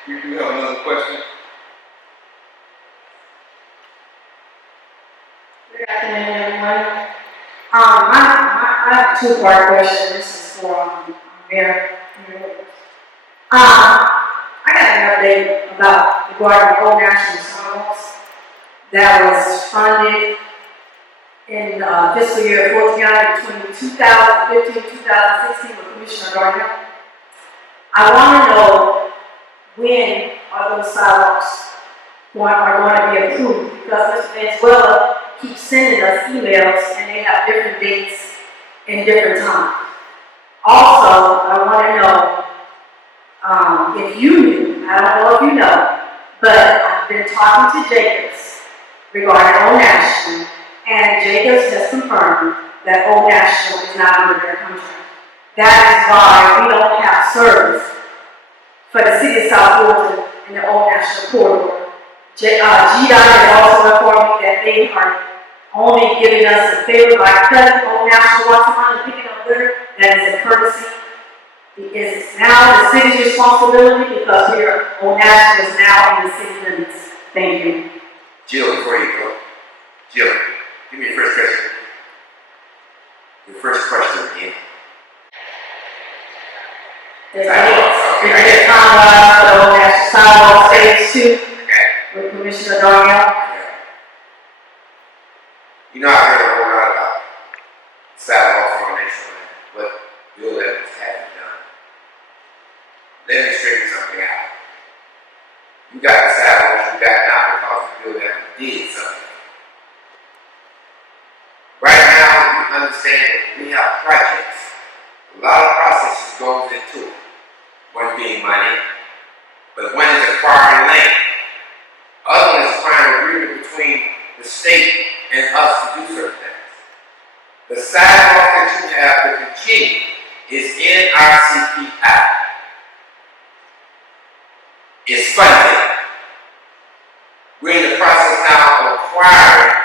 We do have another question. Good afternoon, everyone. I have a two-part question. This is for Mayor. I got an update about the Garden Old National Sidewalks that was funded in fiscal year 14 between 2015 and 2016 with Commissioner Gardner. I want to know when are those sidewalks are going to be approved, because Mr. Venezuela keep sending us emails, and they have different dates and different times. Also, I want to know if you knew, I don't know if you know, but I've been talking to Jacobs regarding Old National, and Jacobs has confirmed that Old National is not under their contract. That is why we don't have service for the city of South Fulton in the Old National Corridor. GDOT has also informed me that they are only giving us a favor by cutting Old National once a month and picking up litter. That is a courtesy. It's now the city's responsibility because Old National is now in the city limits. Thank you. Jill, before you go, Jill, give me your first question. Your first question again. There's a timeline for the Old National Sidewalk Phase 2 with Commissioner Darnell. You know, I heard a whole lot about sidewalks on National and what Bill Evans hasn't done. Let me straighten something out. You got the sidewalks you got now because Bill Evans did something. Right now, you understand that we have projects. A lot of processes goes into it. One being money, but one is acquiring land. Other one is trying agreement between the state and us to do certain things. The sidewalk that you have to continue is in our CPI. It's funded. We're in the process now of acquiring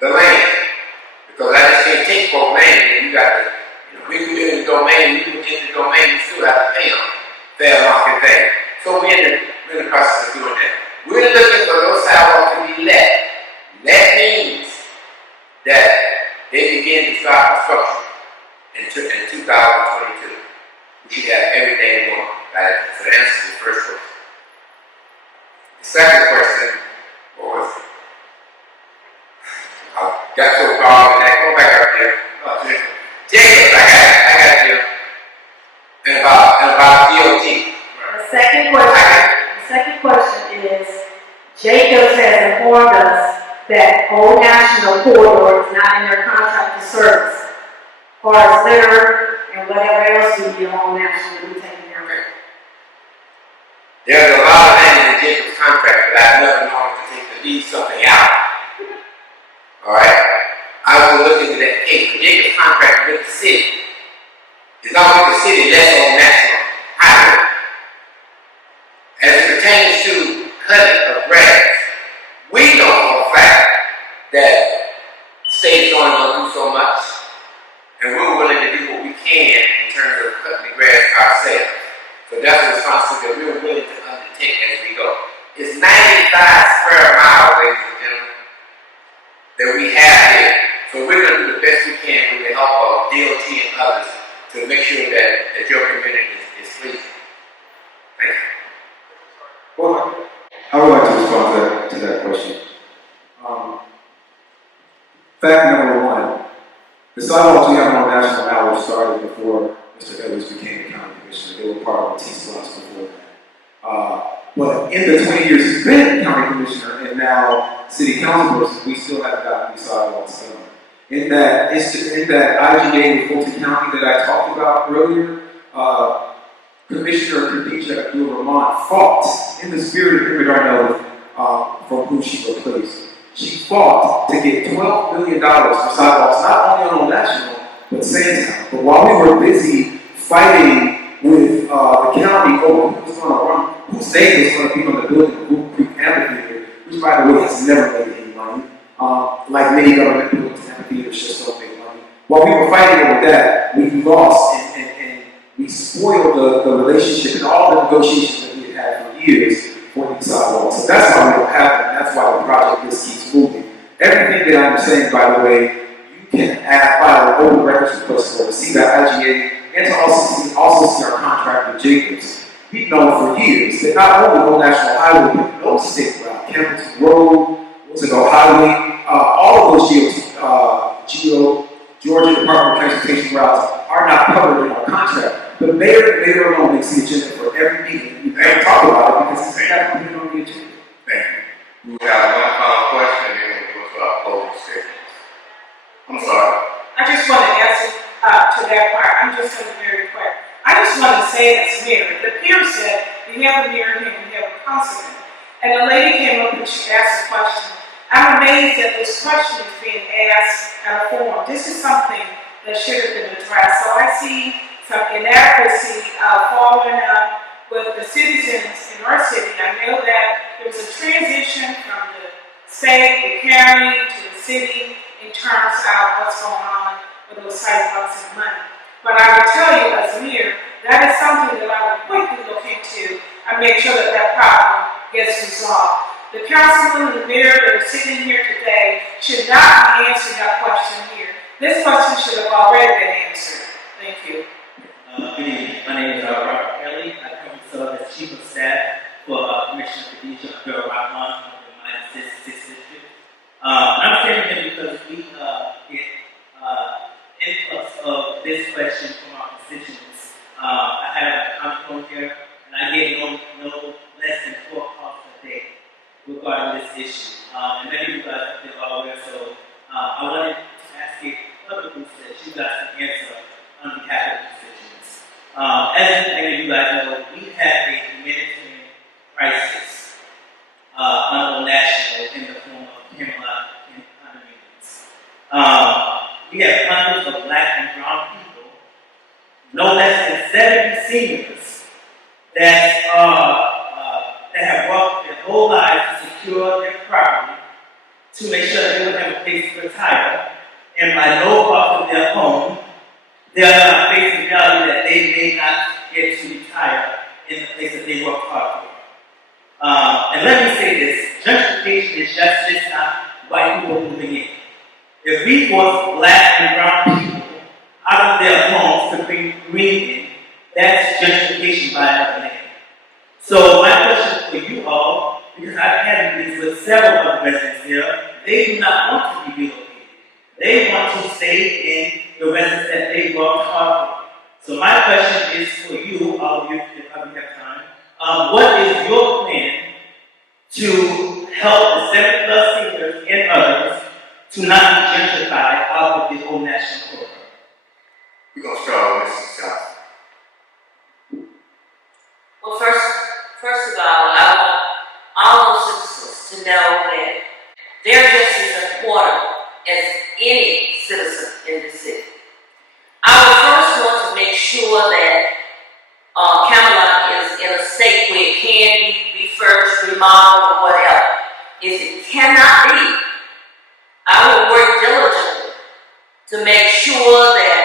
the land. Because I just can't take for land and you got to, we can get in the domain, you can get in the domain, you still have to pay them fair market value. So we're in the process of doing that. We're looking for those sidewalks to be let. That means that they begin to start construction in 2022. We should have everything going. Right? So that answers the first question. The second question, what was it? I got so far with that. Go back up there. Oh, Jacob, I got you. And about DOT. The second question is, Jacobs has informed us that Old National Corridor is not in their contract to service. As far as litter and whatever else we need on National to be taken care of. There's a lot of things in Jacob's contract that I've never known to leave something out. Alright? I will look into that case. Jacob's contract with the city. It's not with the city, that's on National Highway. As it pertains to cutting of grass, we know for a fact that the state is only going to do so much, and we're willing to do what we can in terms of cutting the grass ourselves. So that's a responsibility that we're willing to undertake as we go. It's 95 square miles, ladies and gentlemen, that we have here. So we're going to do the best we can with the help of DOT and others to make sure that your community is pleasing. Thank you. Well, I would like to respond to that question. Fact number one, the sidewalks we have on National now were started before Mr. Edwards became the county commissioner. They were part of the T-slots before that. But in the 20 years he's been county commissioner and now city council person, we still haven't gotten these sidewalks done. In that IGA with Fulton County that I talked about earlier, Commissioner Khadija Abdul-Rahman fought in the spirit of Henry Darnell from whom she replaced. She fought to get $12 million for sidewalks, not only on Old National, but Sandtown. But while we were busy fighting with the county over who was going to run, whose name was going to be on the building of Boot Creek Amphitheater, which by the way has never made any money. Like many government buildings, amphitheaters just don't make money. While we were fighting over that, we lost and we spoiled the relationship and all the negotiations that we had had for years for these sidewalks. So that's why we don't have them. That's why the project just keeps moving. Everything that I'm saying, by the way, you can file an open records request for to see that IGA and to also see our contract with Jacobs. We've known for years that not only Old National Highway, but no state route, Campbellton Road, Wilsonville Highway, all of those Georgia Department of Transportation routes are not covered in our contract. The mayor alone makes the agenda for every meeting. We never talk about it because it's not put it on the agenda. Thank you. We will have one final question and then we'll go to our just going to be very quick. I just want to say as mayor, the peer said, we have a mayor here, we have a councilman. And the lady came up and she asked a question. I'm amazed that this question is being asked at a forum. This is something that should have been addressed. So I see some inadequacy following up with the citizens in our city. I know that there was a transition from the state, the county, to the city in terms of what's going on with those sidewalks and money. But I will tell you as mayor, that is something that I will quickly look into and make sure that that problem gets resolved. The councilman and the mayor that are sitting here today should not be answering that question here. This question should have already been answered. Thank you. Good evening. My name is Robert Kelly. I currently serve as Chief of Staff for Commissioner Khadijah Abdul Rahman of the United States 6th District. I'm standing here because we get influx of this question from our constituents. I have a contact here, and I get no less than 4 calls a day regarding this issue. And many of you guys have been aware, so I wanted to ask it publicly so that you guys can answer on behalf of the constituents. As many of you guys know, we have a humanitarian crisis on the national in the form of Camelot and condominiums. We have hundreds of black and brown people, no less than 70 seniors that have worked their whole lives to secure their property, to make sure that they would have a place to retire, and by no cost of their home, they are not facing the reality that they may not get to retire in the place that they work hard for. And let me say this, gentrification is just not white people moving in. If we force black and brown people out of their homes to bring green in, that's gentrification by another name. So my question for you all, because I've had meetings with several of the residents here, they do not want to be relocated. They want to stay in the residence that they worked hard for. So my question is for you, all of you, if I have time, what is your plan to help the 7+ seniors and others to not be gentrified out of the whole national program? We're going to start with Mrs. Johnson. Well, first of all, I want all those citizens to know that they're just as important as any citizen in the city. I would first want to make sure that Camelot is in a state where it can be refurbished, remodeled, or whatever. If it cannot be, I will work diligently to make sure that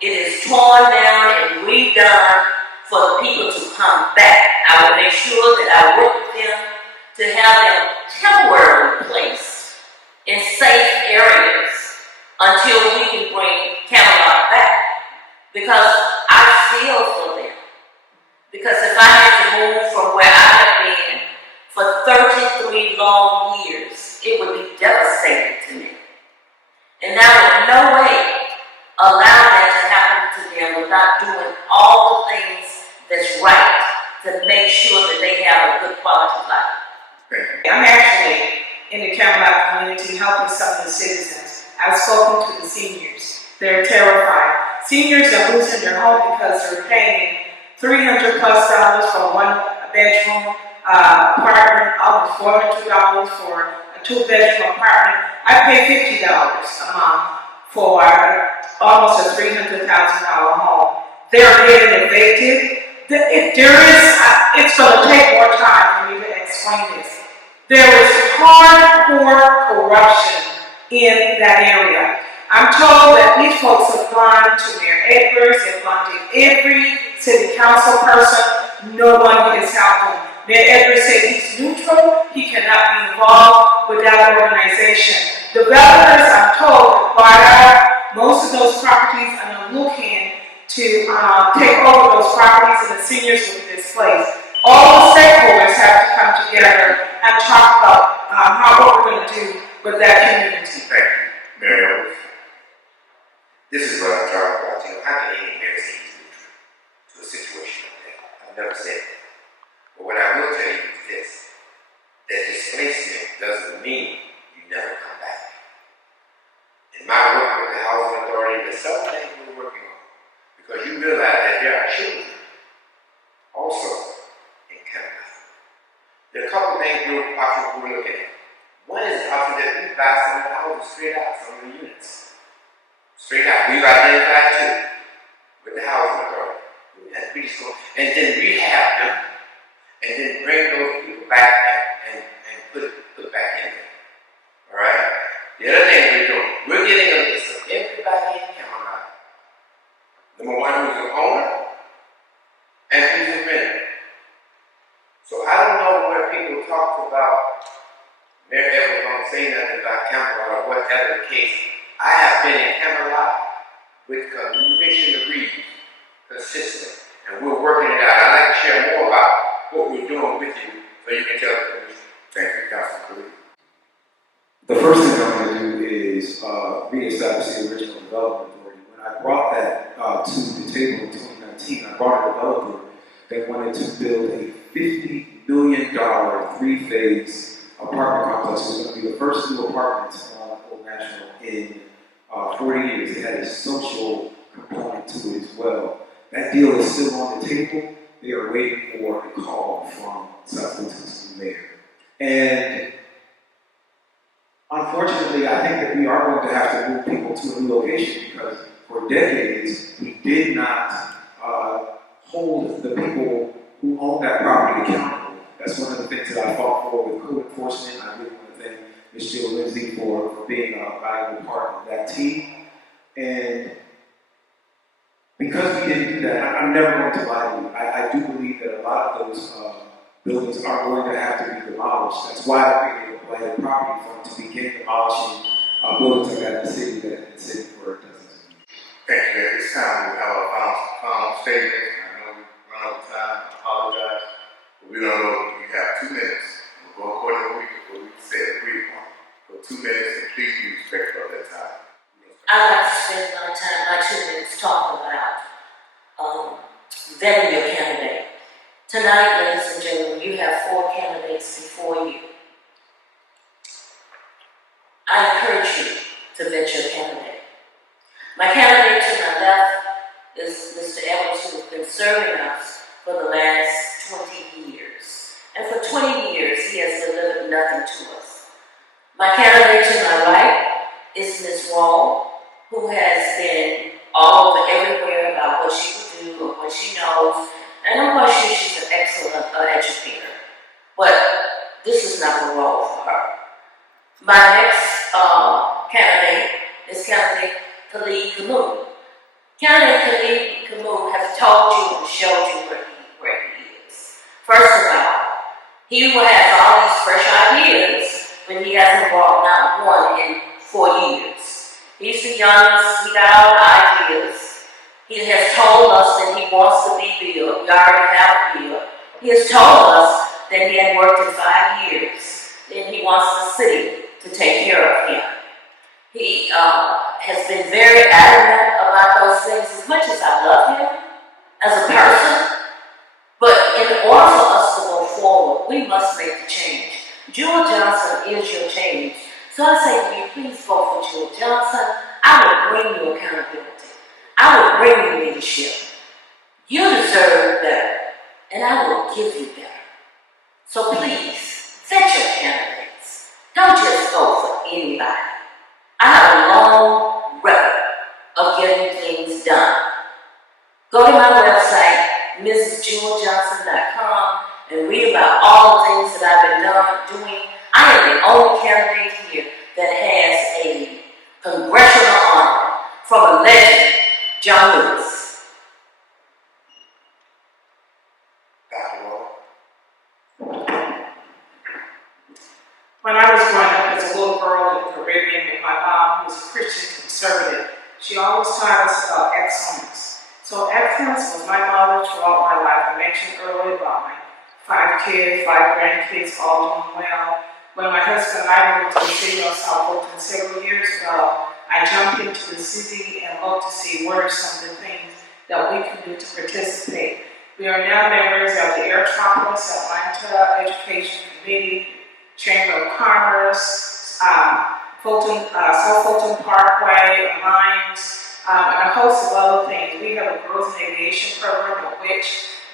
it is torn down and redone for the people to come back. I will make sure that I work with them to have them temporarily placed in safe areas until we can bring Camelot back. Because I feel for them. Because if I had to move from where I have been for 33 long years, it would be devastating to me. And I would no way allow that to happen to them without doing all the things that's right to make sure that they have a good quality life. I'm actually in the Camelot community helping some of the citizens. I've spoken to the seniors. They're terrified. Seniors are losing their home because they're paying $300+ for one bedroom apartment, almost $400 for a 2-bedroom apartment. I pay $50 a month for almost a $300,000 home. They're getting evicted. It's going to take more time for me to explain this. There is hardcore corruption in that area. I'm told that these folks have gone to Mayor Edwards, they've gone to every city council person, no one has helped them. Mayor Edwards said he's neutral, he cannot be involved with that organization. Developers, I'm told, bought out most of those properties and are looking to take over those properties and the seniors will be displaced. All the stakeholders have to come together and talk about what we're going to do with that community. Thank you. Mary Edwards. This is what I'm talking about. You know, how can any mayor say he's neutral to a situation like that? I've never said that. But what I will tell you is this, that displacement doesn't mean you never come back. In my work with the Housing Authority, there's several things we're working on. homeless straight out, some of the units. Straight out. We've identified two with the housing authority. That's pretty cool. And then rehab them, and then bring those people back and put back in there. All right? The other thing we're doing, we're getting a list of everybody in Camelot. Number one, who's an owner, and who's a renter. So I don't know where people talk about they're ever going to say nothing about Camelot or whatever the case. I have been in Camelot with Commissioner Reeves consistently, and we're working it out. I'd like to share more about what we're doing with you so you can tell the commission. Thank you, Councilman Reeves. The first thing I'm going to do is reestablish the original development authority. When I brought that to the table in 2019, I brought a developer that wanted to build a $50 million three-phase apartment complex. It was going to be the first new apartments on Old National in 40 years. It had a social component to it as well. That deal is still on the table. They are waiting for a call from South Fulton's mayor. And unfortunately, I think that we are going to have to move people to a new location because for decades, we did not hold the people who own that property accountable. That's one of the things that I fought for with code enforcement. I really want to thank Ms. Jill Lindsay for being a valuable part of that team. And because we didn't do that, I'm never going to lie to you. I do believe that a lot of those buildings are going to have to be demolished. That's why I created a blighted property fund to begin demolishing buildings like that in the city that the city for doesn't. Thank you. At this time, we have a final statement. I know we run out of time. I apologize. But we don't know. You have 2 minutes. We'll go according to what we said, agreed upon. So 2 minutes, and please be respectful of that time. I'd like to spend my 2 minutes talking about vetting your candidate. Tonight, ladies and gentlemen, you have 4 candidates before you. I encourage you to vet your candidate. My candidate to my left is Mr. Edwards, who has been serving us for the last 20 years. And for 20 years, he has delivered nothing to us. My candidate to my right is Ms. Wall, who has been all over everywhere about what she would do or what she knows. And I'm quite sure she's an excellent educator. But this is not the role for her. My next candidate is candidate Khalid Kamoon. Candidate Khalid Kamoon has told you and showed you where he is. First of all, he has all these fresh ideas, but he hasn't brought not one in 4 years. He's the youngest, he got all the ideas. He has told us that he wants to be billed. We already have a bill. He has told us that he had worked in 5 years, and he wants the city to take care of him. He has been very adamant about those things as much as I love him as a person. But in order for us to go forward, we must make the change. Jewel Johnson is your change. So I say to you, please vote for Jewel Johnson. I will bring you accountability. I will bring you leadership. You deserve better, and I will give you better. So please, vet your candidates. Don't just vote for anybody. I have a long record of getting things done. Go to my website, mrsjeweljohnson.com, and read about all the things that I've been doing. I am the only candidate here that has a congressional honor from a legend, John Lewis. Dr. Wall. When I was growing up as a little girl in the Caribbean with my mom, who was a Christian conservative, she always taught us about excellence. So excellence was my motto throughout my life. I mentioned earlier about my 5 kids, 5 grandkids, all doing well. When my husband and I moved to the city of South Fulton several years ago, I jumped into the city and looked to see what are some of the things that we can do to participate. We are now members of the Aerotropolis Atlanta Education Committee, Chamber of Commerce, South Fulton Parkway, Alliance, and a host of other things. We have a growth and aviation program in which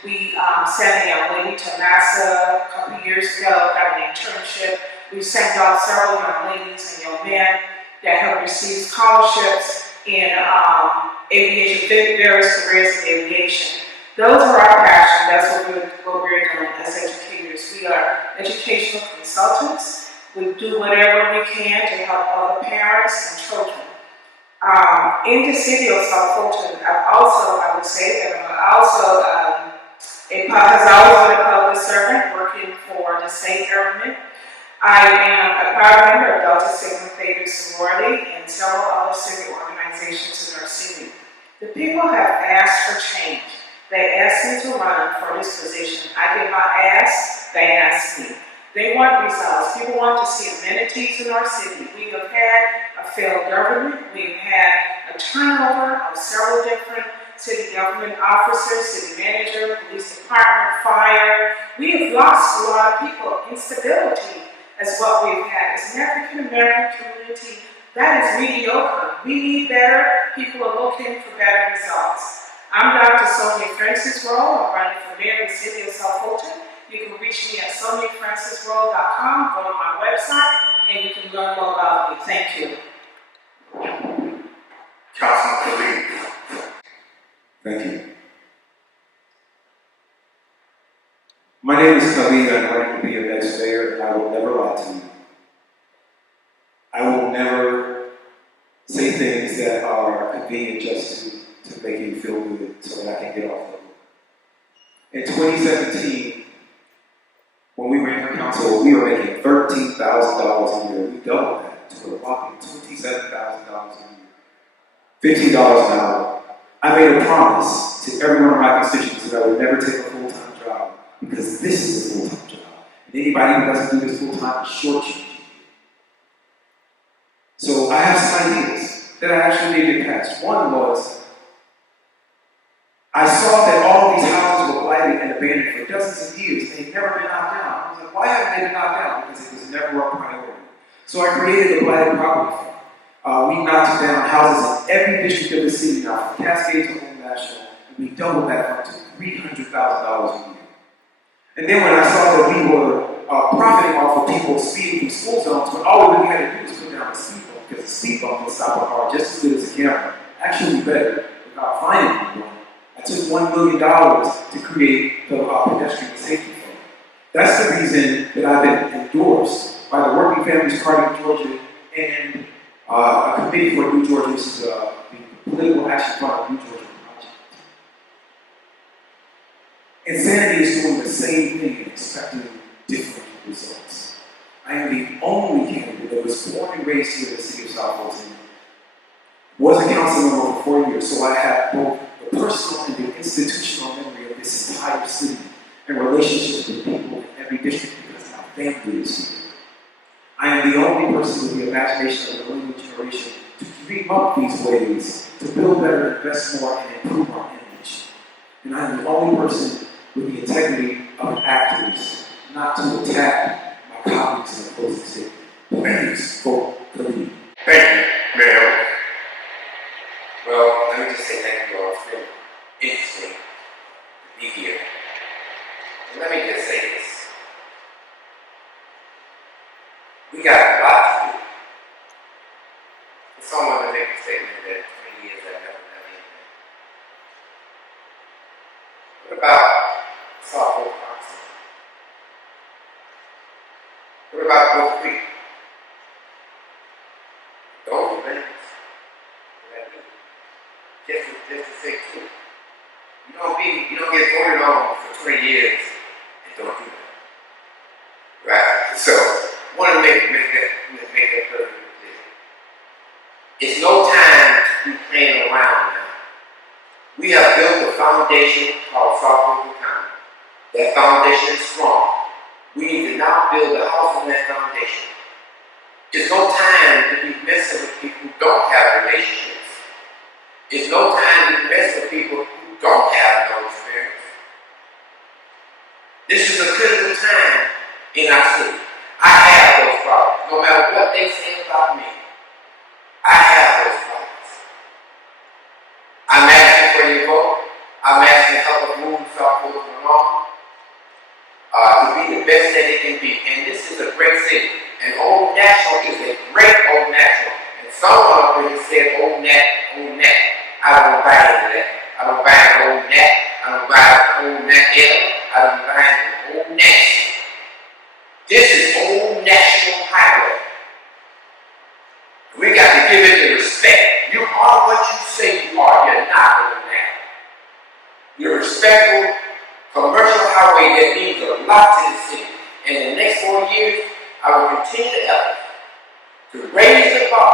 we sent a young lady to NASA a couple years ago, got an internship. We sent off several young ladies and young men that have received scholarships in aviation, various careers in aviation. Those are our passion. That's what we're doing as educators. We are educational consultants. We do whatever we can to help other parents and children. In the city of South Fulton, I would say that I'm also has always been a public servant working for the state government. I am a proud member of Delta Sigma Theta sorority and several other civic organizations in our city. The people have asked for change. They asked me to run for this position. I did not ask, they asked me. They want results. People want to see amenities in our city. We have had a failed government. We've had a turnover of several different city government officers, city manager, police department, fire. We have lost a lot of people. Instability is what we've had. As an African American community, that is mediocre. We need better. People are looking for better results. I'm Dr. Sonia Francis Rowe. I'm running for mayor of the city of South Fulton. You can reach me at soniafrancisrowe.com. Go to my website, and you can learn more about me. Thank you. Councilman Khalid. Thank you. My name is Khalid. I'm running to be your next mayor, and I will never lie to you. I will never say things that are convenient just to make you feel good so that I can get off the hook. In 2017, when we ran for council, we were making $13,000 a year. We doubled that to a whopping $27,000 a year. $15 an hour. I made a promise to every one of my constituents that I would never take a full-time job because this is a full-time job. And anybody who doesn't do this full-time is shortchanging. So I have some ideas that I actually did get passed. One was, I saw that all of these houses were blighted and abandoned for dozens of years. They've never been knocked down. I was like, why haven't they been knocked down? Because it was never a priority. So I created the Blighted Property Fund. We knocked down houses in every district of the city now, from Cascade to Old National, and we doubled that fund to $300,000 a year. And then when I saw that we were profiting off of people speeding through school zones, but all we really had to do was put down a speed bump, because a speed bump can stop a car just as good as a camera. Actually better, without finding anyone. I took $1 million to create the pedestrian safety fund. That's the reason that I've been endorsed by the Working Families Party of Georgia and a committee for New Georgia, which is the political action fund of New Georgia Project. Insanity is doing the same thing and expecting different results. I am the only candidate that was born and raised here in the city of South Fulton, was a council member for 4 years, so I have both the personal and the institutional memory of this entire city and relationships with people in every district because my family is here. I am the only person with the imagination of the millennial generation to dream up these ways, to build better, invest more, and improve our image. And I am the only person with the integrity of an activist, not to attack my colleagues in the opposing state. Please vote for me. Thank you, Mayor. Well, let me just say thank you all. It's been interesting to be here. And let me just say this. We got a lot to do. For someone to make a statement that in 20 years I've never done anything. What about Southwood Council? What about Wolf Creek? Those are things that I do. Just to say too. You don't get voted on for 20 years and don't do that. Right? So, I want to make that perfectly clear. It's no time to be playing around now. We have built a foundation called South Fulton County. That foundation is strong. We need to now build a house on that foundation. It's no time to be messing with people who don't have relationships. It's no time to mess with people who don't have no experience. This is a critical time in our city. I have those problems. No matter what they say about me, I have those problems. I'm asking for your vote. I'm asking to help us move South Fulton along to be the best that it can be. And this is a great city. And Old National is a great Old National. And when they said ONMA, ONMA. I don't buy into that. I don't buy into ONMA. I don't buy into ONMA. I don't buy into Old National. This is Old National Highway. We got to give it the respect. You are what you say you are. You're not Old National. You're a respectful commercial highway that means a lot to the city. And in the next 4 years, I will continue to effort to raise the bar,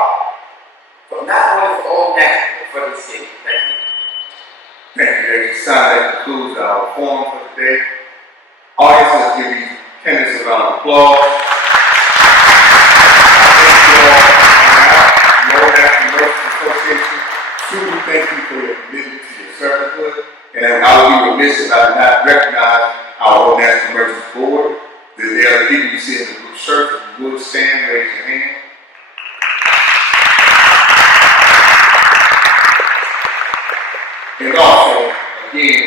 but not only for Old National, but for the city. Thank you. Thank you, David. That concludes our forum for today. Audience, let's give these candidates a round of applause. Thank you all for coming out. The Old National Nurses Association, truly thank you for your commitment to your servanthood. And I will be remiss if I did not recognize our Old National Merchants Board. There are people you see in the blue shirt. If you would stand, raise your hand. And also, again,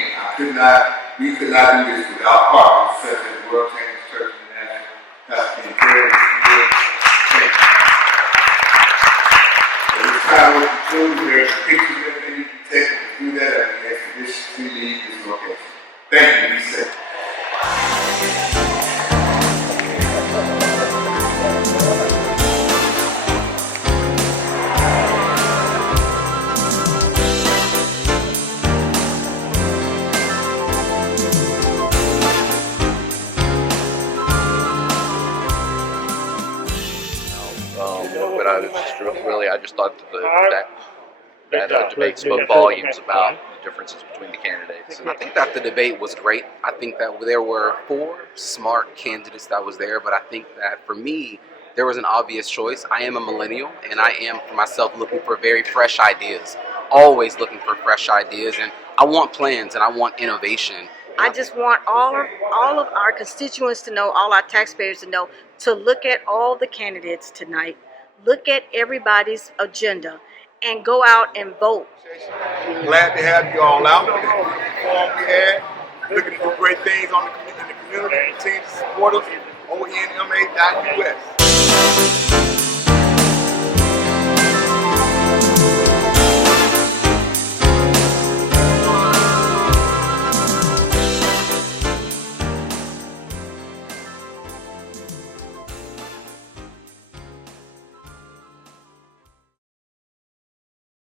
we could not do this without partners such as World Changers Church International, Pastor Ken Perry, and so this time we'll conclude. There's pictures and everything you can take and do that as we expeditiously leave this location. Thank you. Be safe. But I just thought that debate spoke volumes about the differences between the candidates. And I think that the debate was great. I think that there were 4 smart candidates that was there, but I think that for me, there was an obvious choice. I am a millennial, and I am, for myself, looking for very fresh ideas. Always looking for fresh ideas, and I want plans, and I want innovation. I just want all of our constituents to know, all our taxpayers to know, to look at all the candidates tonight, look at everybody's agenda, and go out and vote. Glad to have you all out. This forum we had, looking to do great things in the community. Continue to support us. ONMA.us.